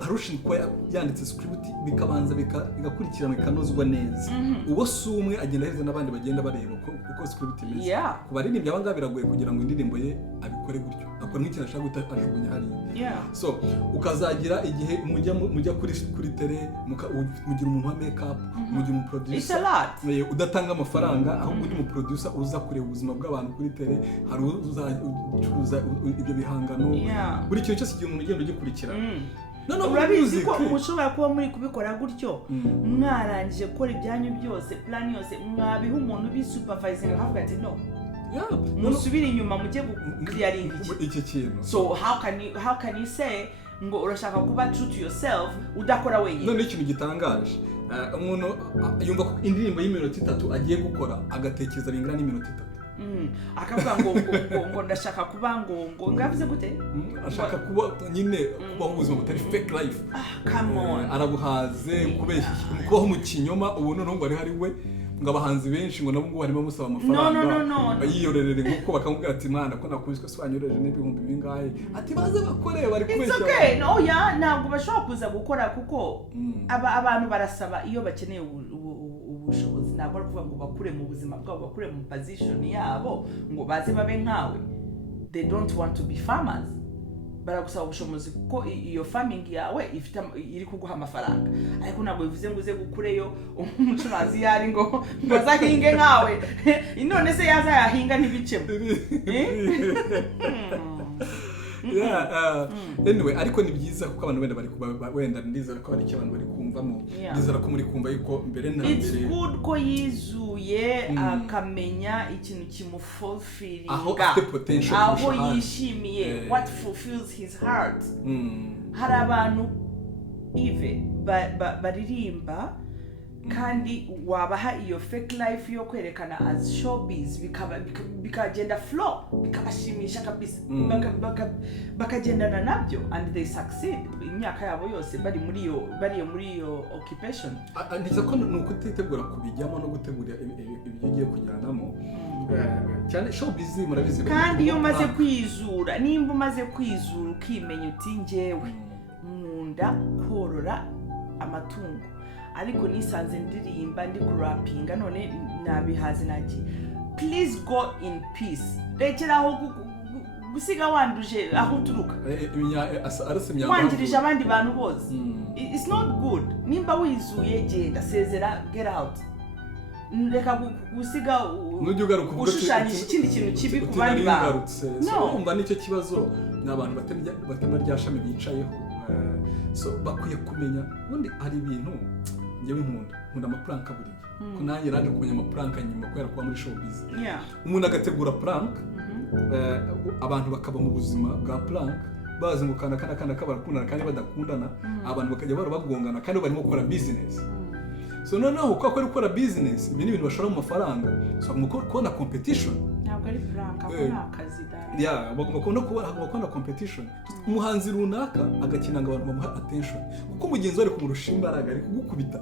harushinzwe yanditse script bikabanza bigakurikirana bikanozwa neza. Uwo sumwe agenda heza n'abandi bagenda bareba uko script imeze. Kubaririmbye abanga biragoye kugira ngo indirimbo ye abikore gutyo, akora nk'ikintu ashaka guta ajugunya hari. So ukazagira igihe mujya kuri tele mugira umuntu wa makeup, mugira umu producer, udatanga amafaranga ahubwo undi mu producer uza kureba ubuzima bw'abantu kuri tele, hari uzacuruza ibyo bihangano, buri kintu cyose igihe umuntu ugenda ugikurikirana. Urabizi ko umushobora kuba muri kubikora gutyo mwarangije gukora ibyanyu byose, plan yose mwabiha umuntu bisupervising akavuga ati no, musubire inyuma mujye clearing iki kintu. So how can you say ngo urashaka kuba true to yourself udakora wenyine? None ikintu gitangaje, umuntu yumva ko indirimbo y'iminota 3 agiye gukora agatekereza bingana n'iminota 3. Akavuga ngo ndashaka kuba ngo ngavuze gute, ashaka kuba nyine kubaho ubuzima butari fake life. Come on, arabuhaze kubeshya kubaho mu kinyoma. Ubu none ngo ari we ngo abahanzi benshi ngo nabo ngo barimo musaba amafaranga bayiyorerere nk'uko bakamubwira ati mwana ko nakubiswe swanyoreje n'ibihumbi bingahe, ati baze bakore bari kubeshya. It's okay, no ntabwo bashobora kuza gukora kuko abantu barasaba iyo bakeneye ubushobozi, ntabwo ari kuvuga ngo bakure mu buzima bwabo, bakure mu position yabo ngo baze babe nkawe. They don't want to be farmers. Baragusaba ubushobozi kuko iyo farming yawe iri kuguha amafaranga, ariko ntabwo bivuze ngo uze gukureyo umucuruzi yari ngo bazahinge nkawe none se yazayahinga ntibicemo. Anyway, ariko ni byiza kuko abantu wenda bari wenda ndizera ko ari cy'abantu bari kumvamo, ndizera ko muri kumva yuko mbere na mbere it's good ko yizuye akamenya ikintu kimufulfilling, aho yishimiye, what fulfills his heart. Hari abantu Yves baririmba kandi wabaha iyo fake life yo kwerekana as showbiz bikagenda flow, bikabashimisha kabisa, bakagendana nabyo and they succeed imyaka yabo yose bari muri iyo occupation. Ndiza ko nuko utitegura kubijyamo no gutegura ibyo ugiye kujyanamo cyane showbiz murabizi. Kandi iyo maze kwizura, nimba umaze kwizura ukimenya uti njyewe nkunda korora amatungo, ariko nisanze ndirimba ndi kurapinga none nabihaze nagi, please go in peace. Rekeraho gusiga wanduje aho uturuka, wangirije abandi bantu bose. It's not good. Nimba wizuye genda sezera, get out. Reka gusiga ushushanyije ikindi kintu kibi ku bandi bantu. No, umva nicyo kibazo n'abantu batanaryashame bicayeho. So bakwiye kumenya ubundi hari ibintu ngewe nkunda amaprank buriya ko nanjye raje kumenya amaprank nyuma kubera kuba muri showbiz. Umuntu agategura prank, abantu bakaba mu buzima bwa prank bazi ngo kana kabarakundana kandi badakundana, abantu bakajya barabagongana kandi barimo gukora business. So noneho uko akora gukora business, ibi ni ibintu bashora mu mafaranga, so kubona competition ntabwo ari prank, akora akazi da. bakunda competition. Umuhanzi runaka agakina ngo abantu bamuha attention kuko mugenzi wari kumurusha imbaraga, ari kugukubita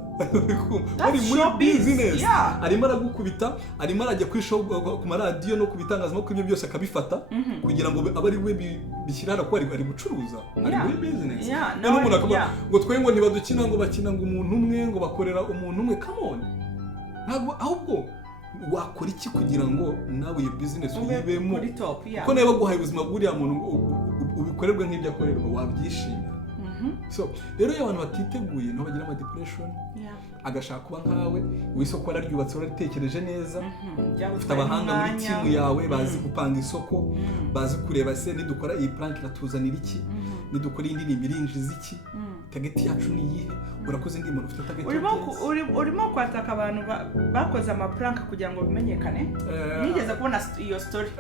ari muri business, arimo aragukubita, arimo arajya kuri show ku maradiyo no kubitangazamakuru, ibyo byose akabifata kugira ngo abe ari we bishyirana ko ari gucuruza, ari muri business. None umuntu akavuga ngo twe ngo ntibadukina ngo bakina ngo umuntu umwe ngo bakorera umuntu umwe. Come on, ntabwo ahubwo wakora iki kugira ngo nawe iyo business uyibemo, kuko nawe baguhaye ubuzima bw'uriya muntu ubikorerwe nk'ibyo akorerwa wabyishimira. So rero iyo abantu batiteguye no bagira ama depression, agashaka kuba nkawe wisoko araryubatse uraritekereje neza, ufite abahanga muri timu yawe bazi gupanga isoko, bazi kureba se nidukora iyi prank iratuzanira iki, nidukora indirimbo irinjiza iki, target yacu ni iyihe urakoze ndi muntu ufite target urimo kwataka abantu bakoze amaprank kugira ngo bimenyekane nigeze kubona iyo story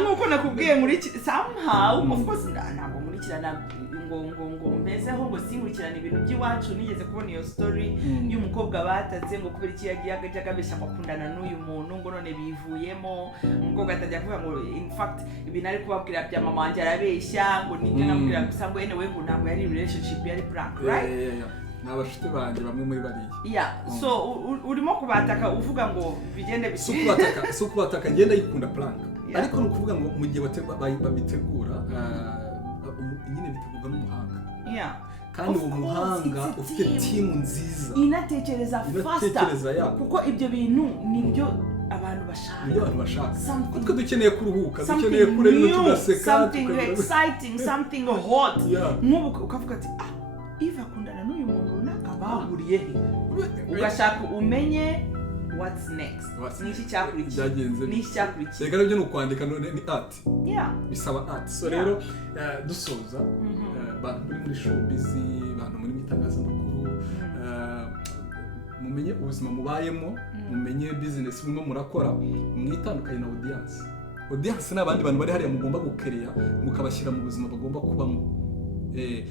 nkuko nakubwiye muri somehow of course ntabwo nkurikirana ngo mpezeho ngo sinkurikirana ibintu by'iwacu nigeze kubona iyo story y'umukobwa bataze ngo kubera iki yagiye agabesha akundana n'uyu muntu ngo none bivuyemo umukobwa atajya kuvuga ngo in fact ibintu ari kubabwira bya mama wanjye arabeshya ngo nibyo namubwira gusa ngo anyway ngo ntabwo yari relationship yari prank right n'abashuti banje bamwe muri bariya so urimo kubataka uvuga ngo bigende so kubataka ngenda yikunda prank ariko no kuvuga ngo mu gihe babitegura nyine bitegurwa n'umuhanga kandi uwo muhanga ufite team nziza inatekereza faster kuko ibyo bintu nibyo abantu bashaka kuko dukeneye kuruhuka dukeneye kureba ibintu tugaseka something exciting something hot nk'ubu ukavuga ati Yves akundana n'uyu muntu runaka bahuriye he ugashaka umenye what's next niki cyakurikiye reka nabyo ni ukwandika none ni art bisaba art so rero dusoza abantu muri showbiz abantu muri itangazamakuru mumenye ubuzima mubayemo mumenye business murimo murakora mwitandukanye na audience n'abandi bantu bari hariya mugomba gukereya mukabashyira mu buzima bagomba kubamo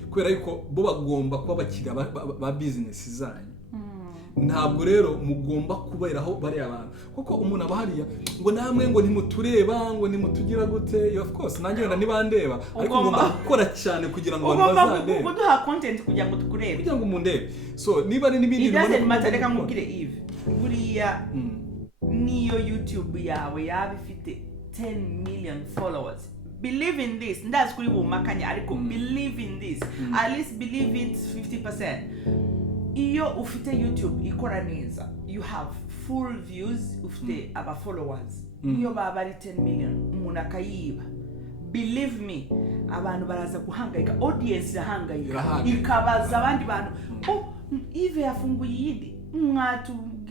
kubera yuko bo bagomba kuba bakira ba business zanyu ntabwo rero mugomba kuberaho bari abantu kuko umuntu abahariya ngo namwe ngo ntimutureba ngo nimutugira gute of course nanjye wenda nibandeba ariko ngomba gukora cyane kugira ngo abantu bazandebe ugomba kuduha content kugira ngo tukurebe kugira ngo mundebe so niba ari nibindi bintu matareka nkubwire Yves buriya niyo YouTube yawe yaba ifite 10 million followers believe in this ndazi kuri bumakanya ariko believe in this at least believe it 50%. iyo ufite YouTube ikora neza you have full views ufite aba followers iyo baba ari 10 million umuntu akayiba believe me abantu baraza guhangayika audience irahangayika ikabaza abandi bantu Yves yafunguye yindi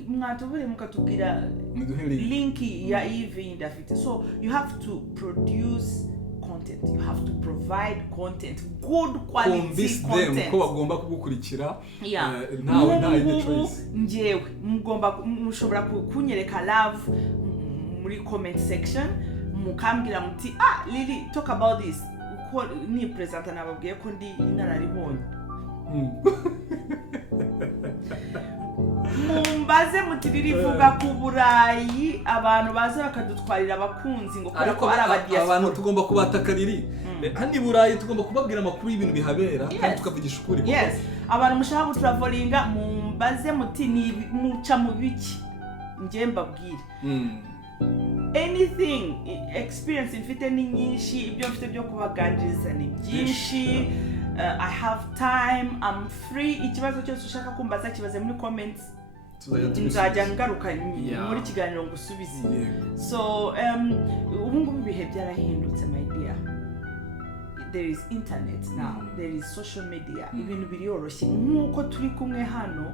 mwatubure mukatubwira link ya Yves indafite so you have to produce content you have to provide content good quality content ko bagomba kugukurikira nta indi choice njewe mugomba mushobora kunyereka love muri comment section mukambira muti Lily talk about this uko ni presenter nababwiye ko ndi inararibonye mumbaze mutiriri vuga ku Burayi abantu baza bakadutwarira abakunzi ngo ko ari abadiaspora abantu tugomba kubatakariri handi Burayi tugomba kubabwira amakuru y'ibintu bihabera kandi tukavugisha ukuri abantu mushaka gutravelinga mumbaze muti ni muca mu biki nje mbabwire anything experience mfite ni nyinshi ibyo mfite byo kubaganiriza ni byinshi I have time I'm free ikibazo cyose ushaka kumbaza kibaze muri comments nzajya ngaruka muri kiganiro ngusubize so ubu ngubu bihe byarahindutse my dear there is internet now there is social media ibintu biriyoroshye nkuko turi kumwe hano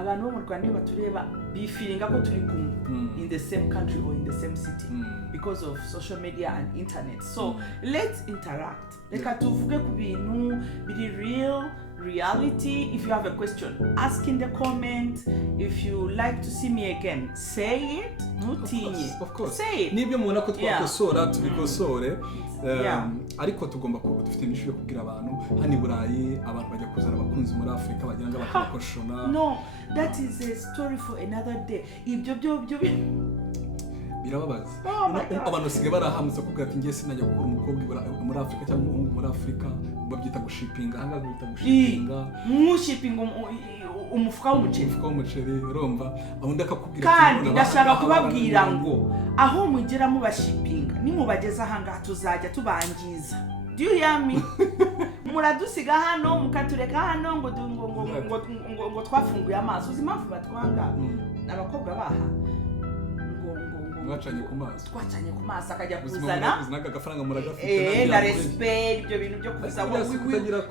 abantu bo mu Rwanda batureba bifiringa ko turi kumwe in the same country or in the same city because of social media and internet so let's interact reka tuvuge ku bintu biri real reality. If you have a question, ask in the comment. If you like to see me again, say it. Of course. Say it. Nibyo mubona ko twakosora tubikosore. Ariko tugomba kuba dufite imisho yo kugira abantu hani Burayi abantu bajya kuzana abakunzi muri Afrika bagira ngo bakakoshona. No, that is a story for another day. Ibyo birababaza. Abantu sigaye barahamutse kuvuga ati ngiye sinajya gukora umukobwa muri Afrika cyangwa umuhungu muri Afrika babyita gushipinga hanga bita gushipinga. Mushipinga umufuka w'umuceri urumva abundi akakubwira kandi ndashaka kubabwira ngo aho mugera mu bashipinga nimubageza hanga tuzajya tubangiza. Do you hear me? Muradusiga hano mukatureka hano ngo twafunguye amaso uzimpamvu batwanga abakobwa baha mwacanye ku maso akajya kuzana agafaranga muragafite na respect ibyo bintu byo kuza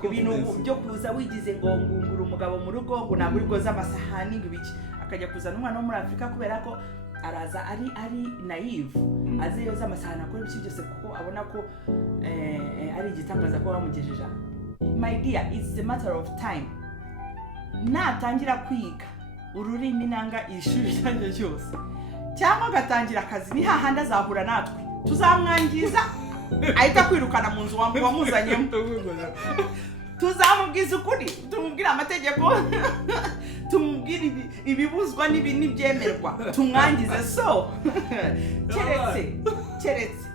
ibintu byo kuza wigize ngo ngungura umugabo mu rugo ngo ntabwo uri goza amasahani ngo ibiki akajya kuzana umwana wo muri Afrika kubera ko araza ari naive aze yoza amasahani akora ibiki byose kuko abona ko ari igitangaza ko bamugejeje my dear, it's a matter of time. Natangira kwiga ururimi nanga ishuri cyanje cyose cyangwa gatangira akazi ni hahandi azahura natwe tuzamwangiza ahita kwirukana mu nzu wamuzanyemo tuzamubwiza ukuri tumubwira amategeko tumubwira ibibuzwa n'ibyemerwa tumwangize so keretse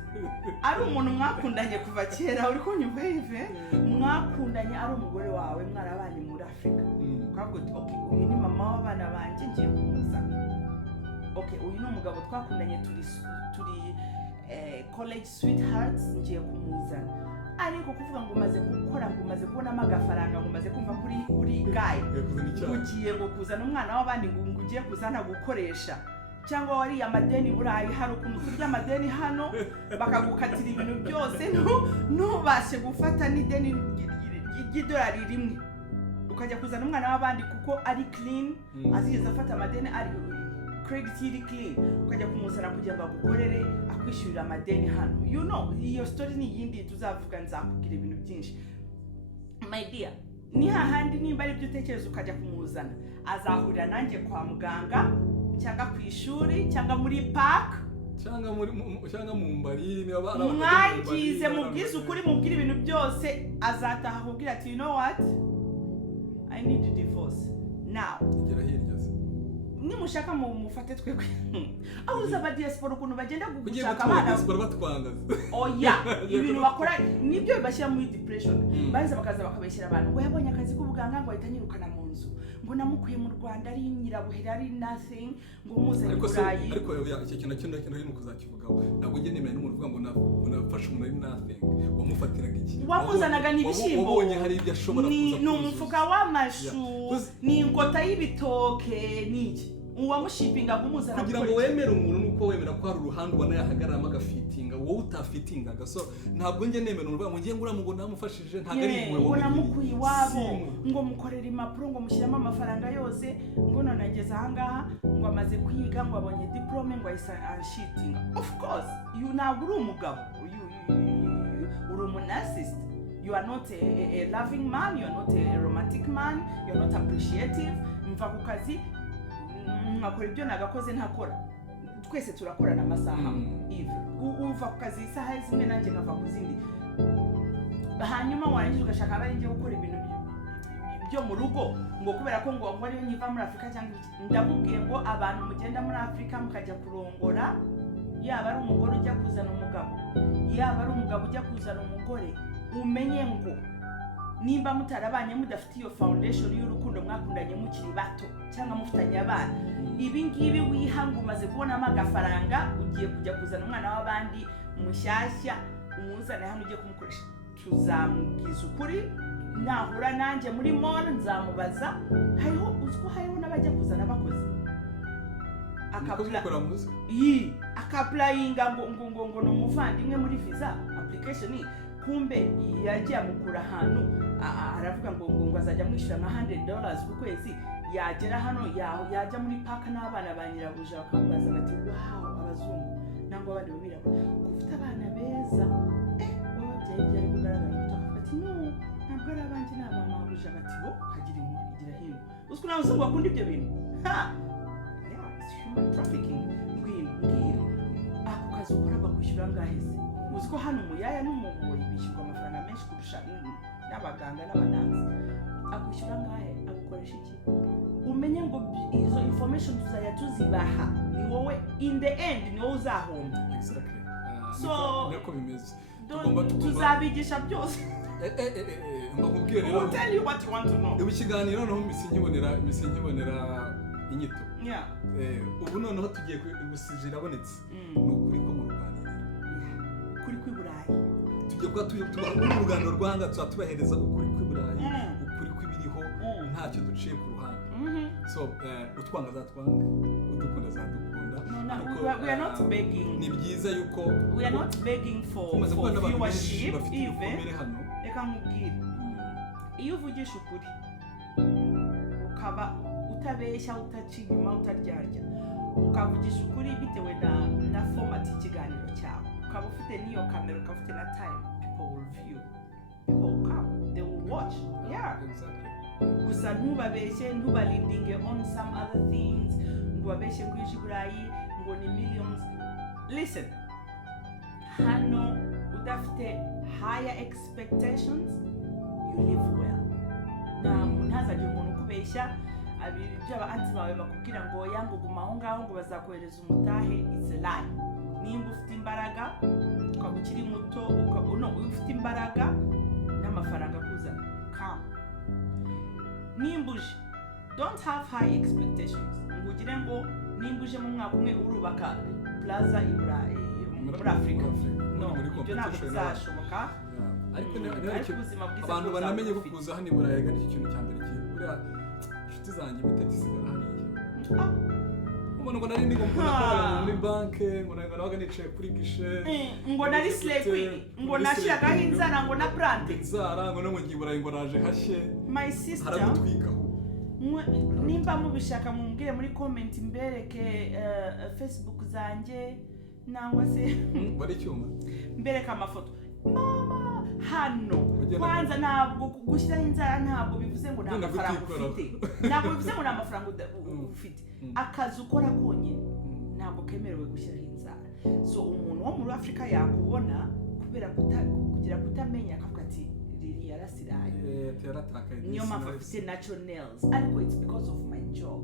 ari umuntu mwakundanye kuva kera uri kunyumva Yves mwakundanye ari umugore wawe mwarabanye muri Afrika ukavuga uti okay uyu ni mama w'abana banje ngiye kumuzana okay uyu ni umugabo twakundanye turi college sweethearts ngiye kumuzana ariko kuvuga ngo maze gukora ngo maze kubona amafaranga ngo maze kumva kuri guy ugiye ngo kuzana umwana w'abandi ngo ugiye kuzana gukoresha cyangwa wari amadeni burayi hari ukuntu turya amadeni hano bakagukatira ibintu byose ntubashe gufata n'ideni ry'idolari rimwe ukajya kuzana umwana w'abandi kuko ari clean azigeze afata amadeni ari credit iri clean ukajya kumuzana kugira ngo agukorere akwishyurira amadeni hano you know iyo story ni yindi tuzavuga nzakubwira ibintu byinshi my dear ni hahandi nimba ari byo utekereza ukajya kumuzana azahurira nanjye kwa muganga cyangwa ku ishuri cyangwa muri park cyangwa mu mbari mwangize mubwize ukuri mubwire ibintu byose azataha kubwira ati you know what I need to divorce now nimushaka mufate twebwe aho uzaba diaspora ukuntu bagenda gushaka abana diaspora batwangaza oya ibintu bakora nibyo bibashyira muri depression baza bakaza bakabeshyira abantu we yabonye akazi k'ubuganga ngo ahita anyirukana mu nzu ngo namukuye mu Rwanda ari nyirabuhera ari nothing ngo umuzanye burayi ariko icyo kintu no kuzakivugaho ntabwo ngiye nemera n'umuntu uvuga ngo nafashe umuntu ari nothing wamufatiraga iki wamuzanaga n'ibishyimbo wabonye hari ibyo ashobora kuza ni umufuka w'amashu ni ingota y'ibitoke niki uwamushipinga gumuzana kugira ngo wemere umuntu nuko wemera ko hari uruhande ubona yahagarama agafitinga wowe utafitingaga so ntabwo ngiye nemera umuntu ngo ngiye ngura ngo namufashije ntabwo ari imwe wowe namukuye iwabo ngo mukorera impapuro ngo mushyiramo amafaranga yose ngo none ageze ahangaha ngo amaze kwiga ngo abonye diplome ngo ayishitinga of course you ntabwo uri umugabo uri umunarcissist. You are not a loving man, you are not a romantic man, you are not appreciative. Mva ku kazi nkakora ibyo nagakoze ntakora twese turakorana amasaha Yves uva ku kazi isaha zimwe nanjye nkava ku zindi hanyuma warangiza ugashaka abari ngiye gukora ibintu byo mu rugo ngo kubera ko ngo ariyo nyiva muri Afrika cyangwa ndabubwiye ngo abantu mugenda muri Afrika mukajya kurongora yaba ari umugore ujya kuzana umugabo yaba ari umugabo ujya kuzana umugore umenye ngo nimba mutarabanye mudafite iyo foundation y'urukundo mwakundanye mukiri bato cyangwa mufitanye abana ibi ngibi wihanga umaze kubonamo agafaranga ugiye kujya kuzana umwana w'abandi mushyashya umuzane hano ugiye kumukoresha tuzamubwiza ukuri nahura nanjye muri mall nzamubaza hariho uziko hariho n'abajya kuzana abakozi akaplayinga ngo no muvandimwe muri visa application kumbe yagiye amukura ahantu aravuga ngo azajya mwishyura nka $100 ku kwezi yagera hano yajya muri park n'abana ba nyirabuja bakamubaza bati wow abazungu nangwa abandi babirabura ufite abana beza wowe byari kugaragara ati no ntabwo ari abandi n'abama buja bati bo kagira inkuru igira hino uziko n'abazungu bakunda ibyo bintu it's human trafficking ngwino ako kazi ukora bakwishyura ngaheze uziko hano umuyaya n'umuboyi bishyurwa amafaranga menshi kurusha n'abaganga n'abadansi akwishyura ngahe agukoresha iki umenye ngo izo information tuzajya tuzibaha ni wowe in the end ni wowe uzahomba so nako bimeze tuzabigisha byose mbakubwire rero tell you what you want to know ibi kiganiro noneho misinkibonera inyito ubu noneho tugiye gusijira abonetse n'ukuri ko mu Rwanda kuri kw'iburayi tugiye kuba mu Rwanda rwanga tubahereza ukuri kw'iburayi ukuri kw'ibiriho ntacyo duciye ku ruhande so utwanga zatwanga udukunda zadukunda we are not begging ni byiza yuko we are not begging for viewership even reka nkubwire iyo uvugisha ukuri ukaba utabeshya utaciye inyuma utaryarya ukavugisha ukuri bitewe na format y'ikiganiro cyawe ukaba ufite n'iyo kamera ukaba ufite na time people will view people will come, they will watch. Yeah. Exactly. Gusa ntubabeshye ntubalindinge on some other things ngo babeshye ngo ije burayi ngo ni millions. Listen, hano udafite higher expectations, you live well. Ntazajya umuntu kubeshya byaba anti bawe bakubwira ngo yango guma aho ngaho ngo bazakohereza umutahe. It's a lie. Nimba ufite imbaraga ukabukiri muto ufite imbaraga n'amafaranga kuzana, come. Nimbuje, don't have high expectations. Ngugire ngo nimbuje mu mwaka umwe urubaka plaza muri Africa. No, ibyo ntabwo bizashoboka. Ariko abantu banamenye kukuza hano i Burayi ni ikintu cya mbere buriya inshuti zanjye bitatu sigara hariya. Umuntu ngo nari ndi gukora muri banke, ngo nabaga nicaye kuri gishe, ngo nari slave, ngo nashiragaho inzara, ngo na brand inzara, ngo no mu Burayi ngo naje hashye. My sister haragutwikaho. Nimba mubishaka mumbwire muri comment mbereke Facebook zanjye nangwa se bari cyuma mbereka amafoto. Mama hano kwanza ntabwo gushyiraho inzara ntabwo bivuze ngo nta mafaranga ufite, ntabwo bivuze ngo nta mafaranga ufite. Akazi ukora konyine ntabwo kemerewe gushyiraho inzara. So umuntu wo muri Afrika yakubona kubera kugira kutamenya akavuga ati riri yarasiraye, niyo mpamvu afite natural nails, ariko it's because of my job.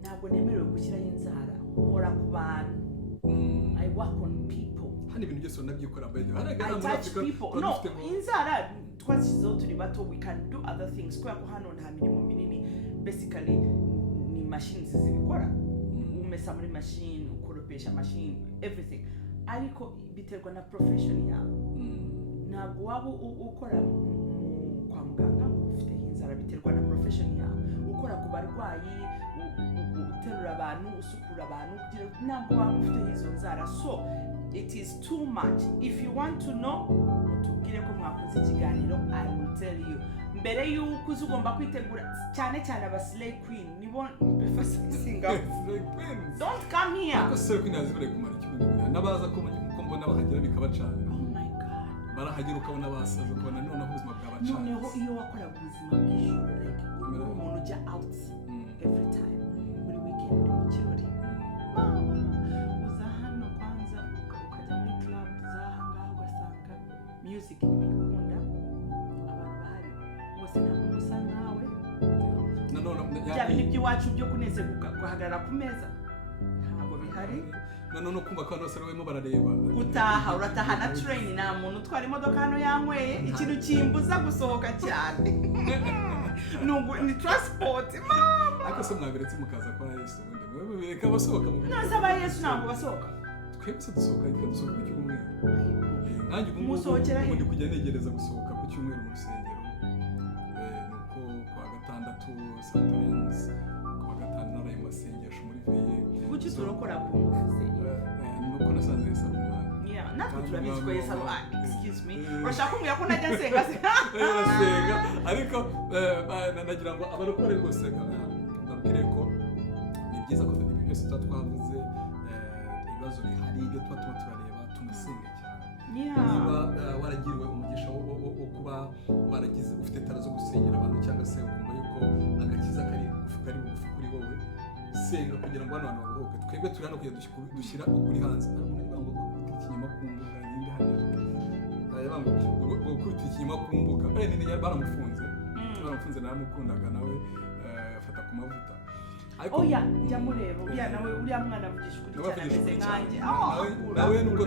Ntabwo nemerewe gushyiraho inzara, nkora ku bantu. I work on people. Hani ibintu byose nabyikora byo. I touch people. No, inzara twasizeho turi bato, we can do other things. Kwa ko hano nta mirimo minini. Basically ni machines zibikora. Umesa muri machine, ukoropesha machine, everything. Ariko biterwa na profession yawe. Ntabwo waba ukora kwa muganga ufite inzara, biterwa na profession yawe. Ukora ku barwayi, uterura abantu, usukura abantu, ntabwo waba ufite izo nzara. So it is too much. If you want to know, tubwire ko mwakoze ikiganiro, I will tell you. Mbere y'uko uzugomba kwitegura cyane cyane aba slay queen nibo befasa singa. Don't come here. Ako slay queen azibure kumara ikibuno nabaza ko mbona bahagira bikabacana. Oh my god. Barahagira ukabona basaza ukabona noneho ubuzima bwabacana. Noneho iyo wakora ubuzima bw'ijoro like umuntu ujya out every time muri weekend mu kirori. Uza hano kwanza ukajya muri club zahanga ugasanga music n'ikunda abantu bahari bose ntabwo musa nawe. None iby'iwacu byo kunezerwa guhagarara ku meza ntabwo bihari. None kumva ko bose barimo barareba. Gutaha urataha na train, nta muntu utwara imodoka hano yanyweye, ikintu kimbuza gusohoka cyane. Ni transport mama. Ariko se mwaberetse mukaza kwa Yesu ubundi mwe bireka basohoka mu bintu. Naza ba Yesu ntabwo basohoka. Twebwe dusohoka ku cyumweru. Nanjye umusohokera he? Ndi kujya negereza gusohoka ku cyumweru mu rusengero. Nuko kwa gatandatu sometimes kwa gatanu naraye masengesho muri veye. Kuki turokora ku mufuse? Nuko nasanze Yesu umwana. Yeah, natwe turabizi ko Yesu excuse me. Urashaka kumbwira ko najya nsenga se? Senga ariko nagira ngo abarokore rwose ndabwire ko ni byiza ko ibintu byose twavuze ibibazo bihari ibyo turareba tunasenga cyane. Niba waragiriwe umugisha wo kuba waragize ufite tara zo gusengera abantu cyangwa se ukumva yuko agakiza kari bugufi kuri wowe, senga kugira ngo abantu baruhuke. Twebwe turi hano kugira dushyira ukuri hanze. Ikinyoma ku mbuga yindi hano gukubita ikinyoma ku mbuga baramufunze naramukundaga nawe afata ku mavuta. Oya njya mureba uriya nawe uriya mwana avugisha ukuri cyane ameze nkanjye. Nawe nubwo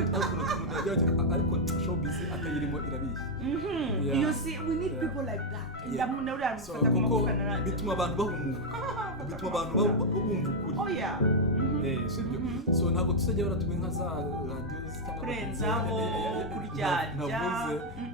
ariko showbiz atayirimo irabishye. You see we need people like that. Ndamuna uriya mufata ku mavuta na bituma abantu bahumuka, bituma abantu bumva ukuri. Oya sibyo. So ntabwo tuzajya baratume nka za radio zitanga kurenzaho kuryarya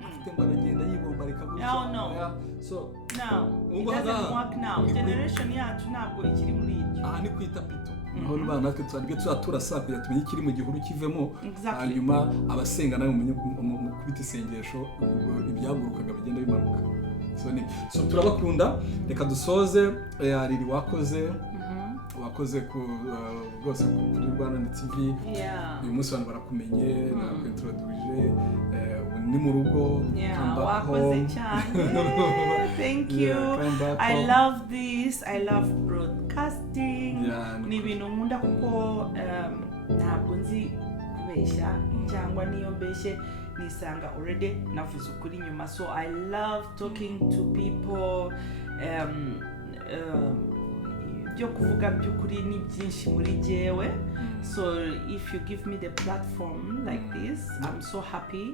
afite baragenda yibomba rikaguca. So now it doesn't work now. Generation yacu ntabwo ikiri muri ibyo. Aha ni kwita pito. Aho n'abana natwe twari turasakuye tumenye ikiri mu gihuru kivemo, hanyuma abasenga nawe umenye mu kubita isengesho ibyagurukaga bigenda bimanuka. So turabakunda, reka dusoze. Riri wakoze wakoze ku rwose kuri Rwanone TV. Uyu munsi abantu barakumenye ntabwo introduce ni mu rugo. Wakoze cyane. Thank you. I love this. I love broadcasting. Ni ibintu nkunda kuko ntabwo nzi kubeshya cyangwa niyo mbeshye nisanga already navuze ukuri nyuma. So I love talking to people. Byo kuvuga by'ukuri ni byinshi muri jewe. So if you give me the platform like this, I'm so happy.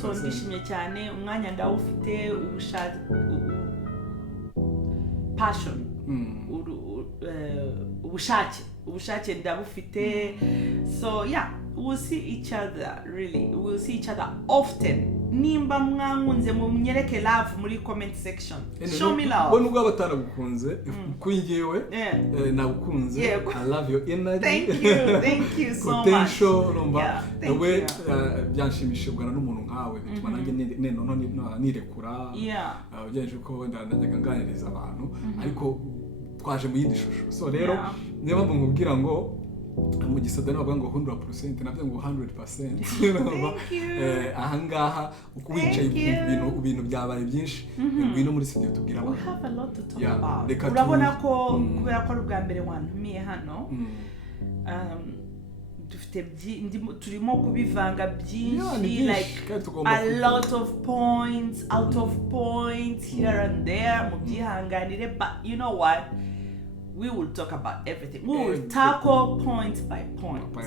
So ndishimye cyane umwanya ndawufite passion. Ubushake ndabufite. So we'll see each other, really. We'll see each other often. Nimba mwankunze munyereke love muri comment section. Show me love. Bonubwo abataragukunze kuri ngewe nagukunze. I love your energy. Thank you so much. Potential rumba we byanshimishijwe n'umuntu nkawe bituma nanjye nirekura. Ugenje ko wenda najyaga nganiriza abantu ariko twaje mu yindi shusho. So rero niba mubwira ngo mu gisada navuga ngo 100% nabyo ngo 100%. Ahangaha uko wicaye ku bintu byabaye byinshi ngwino muri studio tubwira abantu. We have a lot to talk about. Urabona ko kubera ko ubwa mbere wantumiye hano dufite turimo kubivanga byinshi, like a lot of points, out of points here and there mu byihanganire, but you know what, we will talk about everything. We will tackle point by point. We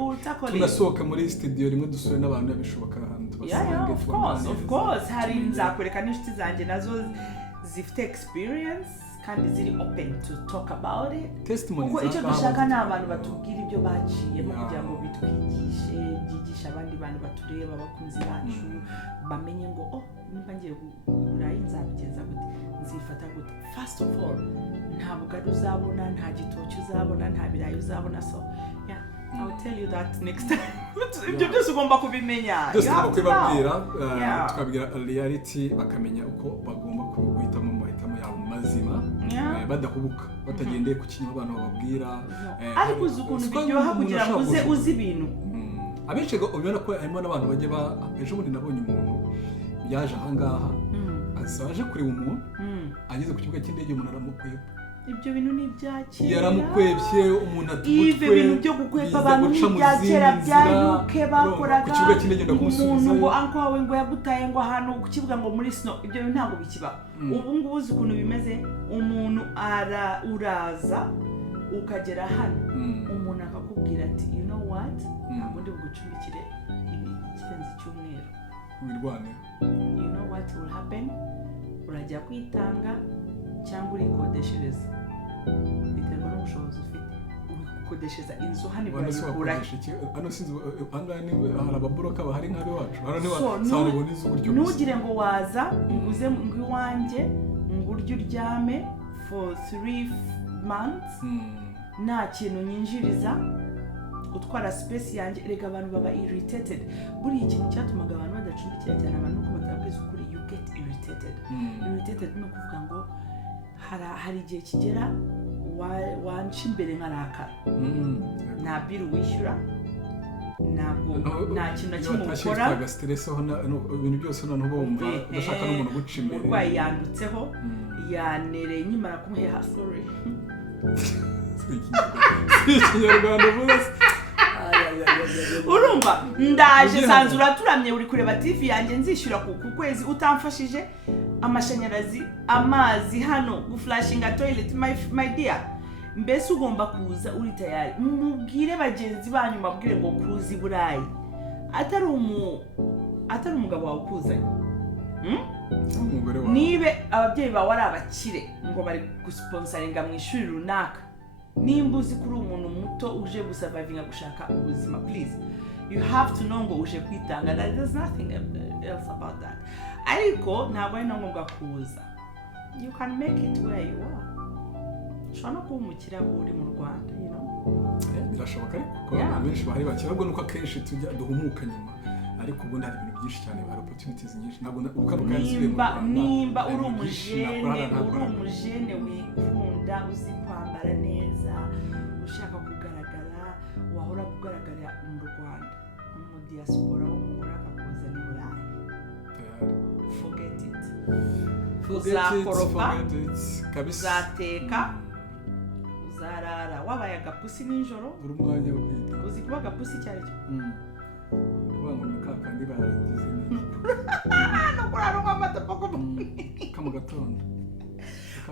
will tackle it. Tunasohoka muri studio rimwe dusure n'abantu bishoboka hano tubasanga. Of course. Hari nzakwereka n'inshuti zanjye nazo zifite experience kandi ziri open to talk about it. Testimony kuko icyo dushaka ni abantu batubwira ibyo baciyemo kugira ngo bitwigishe, byigisha abandi bantu batureba, abakunzi bacu bamenye ngo nimba ngiye burayi nzabigenza gute, nzifata gute. First of all, ntabwo ari uzabona, nta gitoki uzabona, nta birayi uzabona. So I'll tell you that next time. Ibyo byose ugomba kubimenya. Tukabwira reality bakamenya uko bagomba kuhitamo mu mahitamo yabo mazima, badahubuka batagendeye ku kintu abantu bababwira. Ariko uzi ukuntu biryoha kugira ngo uzi ibintu. Abenshi ubona ko harimo n'abantu bajye ejo bundi nabonye umuntu yaje ahangaha asaje kureba umuntu ageze ku kibuga cy'indege umuntu aramukweba. Ibyo bintu ni ibyakera. Yaramukwebye umuntu atubutwe. Ibyo bintu byo gukwepa abantu n'ibyakera bya UK bakoraga. Ku kibuga cy'indege ndakumusubiza. Umuntu ngo anko wawe ngo yagutaye ngo ahantu ku kibuga ngo muri snow. Ibyo bintu ntabwo bikiba. Ubu ngubu uzi ukuntu bimeze, umuntu uraza ukagera hano umuntu akakubwira ati you know what, ntabwo ndi bugucumbikire ikirenze cy'umweru. Wirwane. You know what will happen? Urajya kwitanga cyangwa urikodeshereza, biterwa n'ubushobozi ufite. Ukodeshereza inzu hano barayikura. Hano sinzi angahe ni hari ababuroka bahari nk'abe wacu. Hano ni sarubona izu gutyo. Nugire ngo waza nguze ngwiwanje nguryo uryame for 3 months nta kintu nyinjiriza, utwara space yanjye. Erega abantu baba irritated. Buri ikintu cyatumaga abantu badacumbikira cyane abantu uko batabwiza ukuri, you get irritated. Irritated no kuvuga ngo hari igihe kigera wanca imbere nkarakara. Nta bill wishyura, nta kintu na kimwe ukora. Ibintu byose noneho bumva udashaka n'umuntu guca imbere. Urwaye yandutseho yanereye nyimara kumuheha sorry. Ikinyarwanda vuba. Urumva ndaje sanzura turamye uri kureba TV yanjye nzishyura ku kwezi utamfashije amashanyarazi, amazi hano, guflashinga toilet. My dear, mbese ugomba kuza uri tayari. Mubwire bagenzi banyu mabwire ngo kuzi burayi atari umugabo wawe ukuzanye. Nibe ababyeyi bawe ari abakire ngo bari gusponsoringa mu ishuri runaka, nimba uzi kuri umuntu muto uje gusurvivinga gushaka ubuzima, please you have to know ngo uje kwitanga. There's nothing else about that. Ariko ntabwo ari ngombwa kuza. You can make it where you are. Shana ko umukira uri mu Rwanda, you know. Birashoboka ariko ko abenshi bahari bakira, ubwo nuko akenshi tujya duhumuka nyuma. ariko ubundi hari ibintu byinshi cyane hari opportunities nyinshi ntabwo nimba uri umujene wikunda uzi kwambara neza ushaka kugaragara wahora kugaragara mu Rwanda mu diaspora umugore akakuza ni Burayi forget it uzakoropa uzateka uzarara wabaye agapusi nijoro buri mwanya wo kwita uzi kuba agapusi cyari cyo kubango mukakandi baragize no kurara amata poko kamu gatondo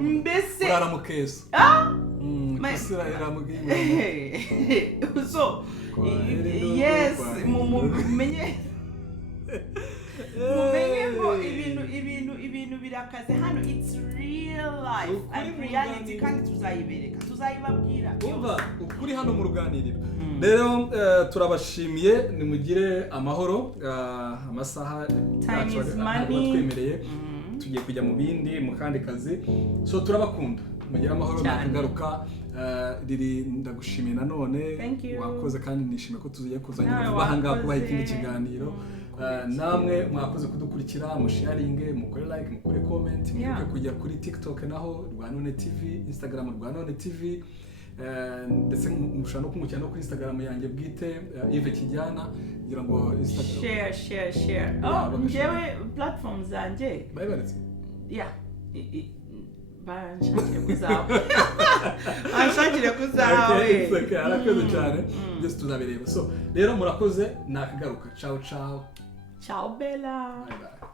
mbese kurara mu keso kusira era mu gihe so yes mumenye ngo ibintu birakaze hano it's real life and reality kandi tuzayibabwira umva ukuri hano mu ruganiriro rero turabashimiye nimugire amahoro amasaha twemereye tugiye kujya mu bindi mu kandi kazi so turabakunda mugire amahoro nakagaruka riri ndagushimiye nanone wakoze kandi nishimiye ko tuziye kuzanira vuba ngaha kubaha ikindi kiganiro namwe mwakoze kudukurikira musharinge mukore like mukore comment mwibuke kujya kuri TikTok naho Rwanone TV Instagram Rwanone TV ndetse mushaka no kumukira no kuri Instagram yanjye bwite Yves Kijyana ngira ngo Instagram share njyewe platforms zanjye bayibaretse banshakire kuzawe arakoze cyane byose tuzabireba so rero murakoze nakagaruka ciao Bella. Bye bye.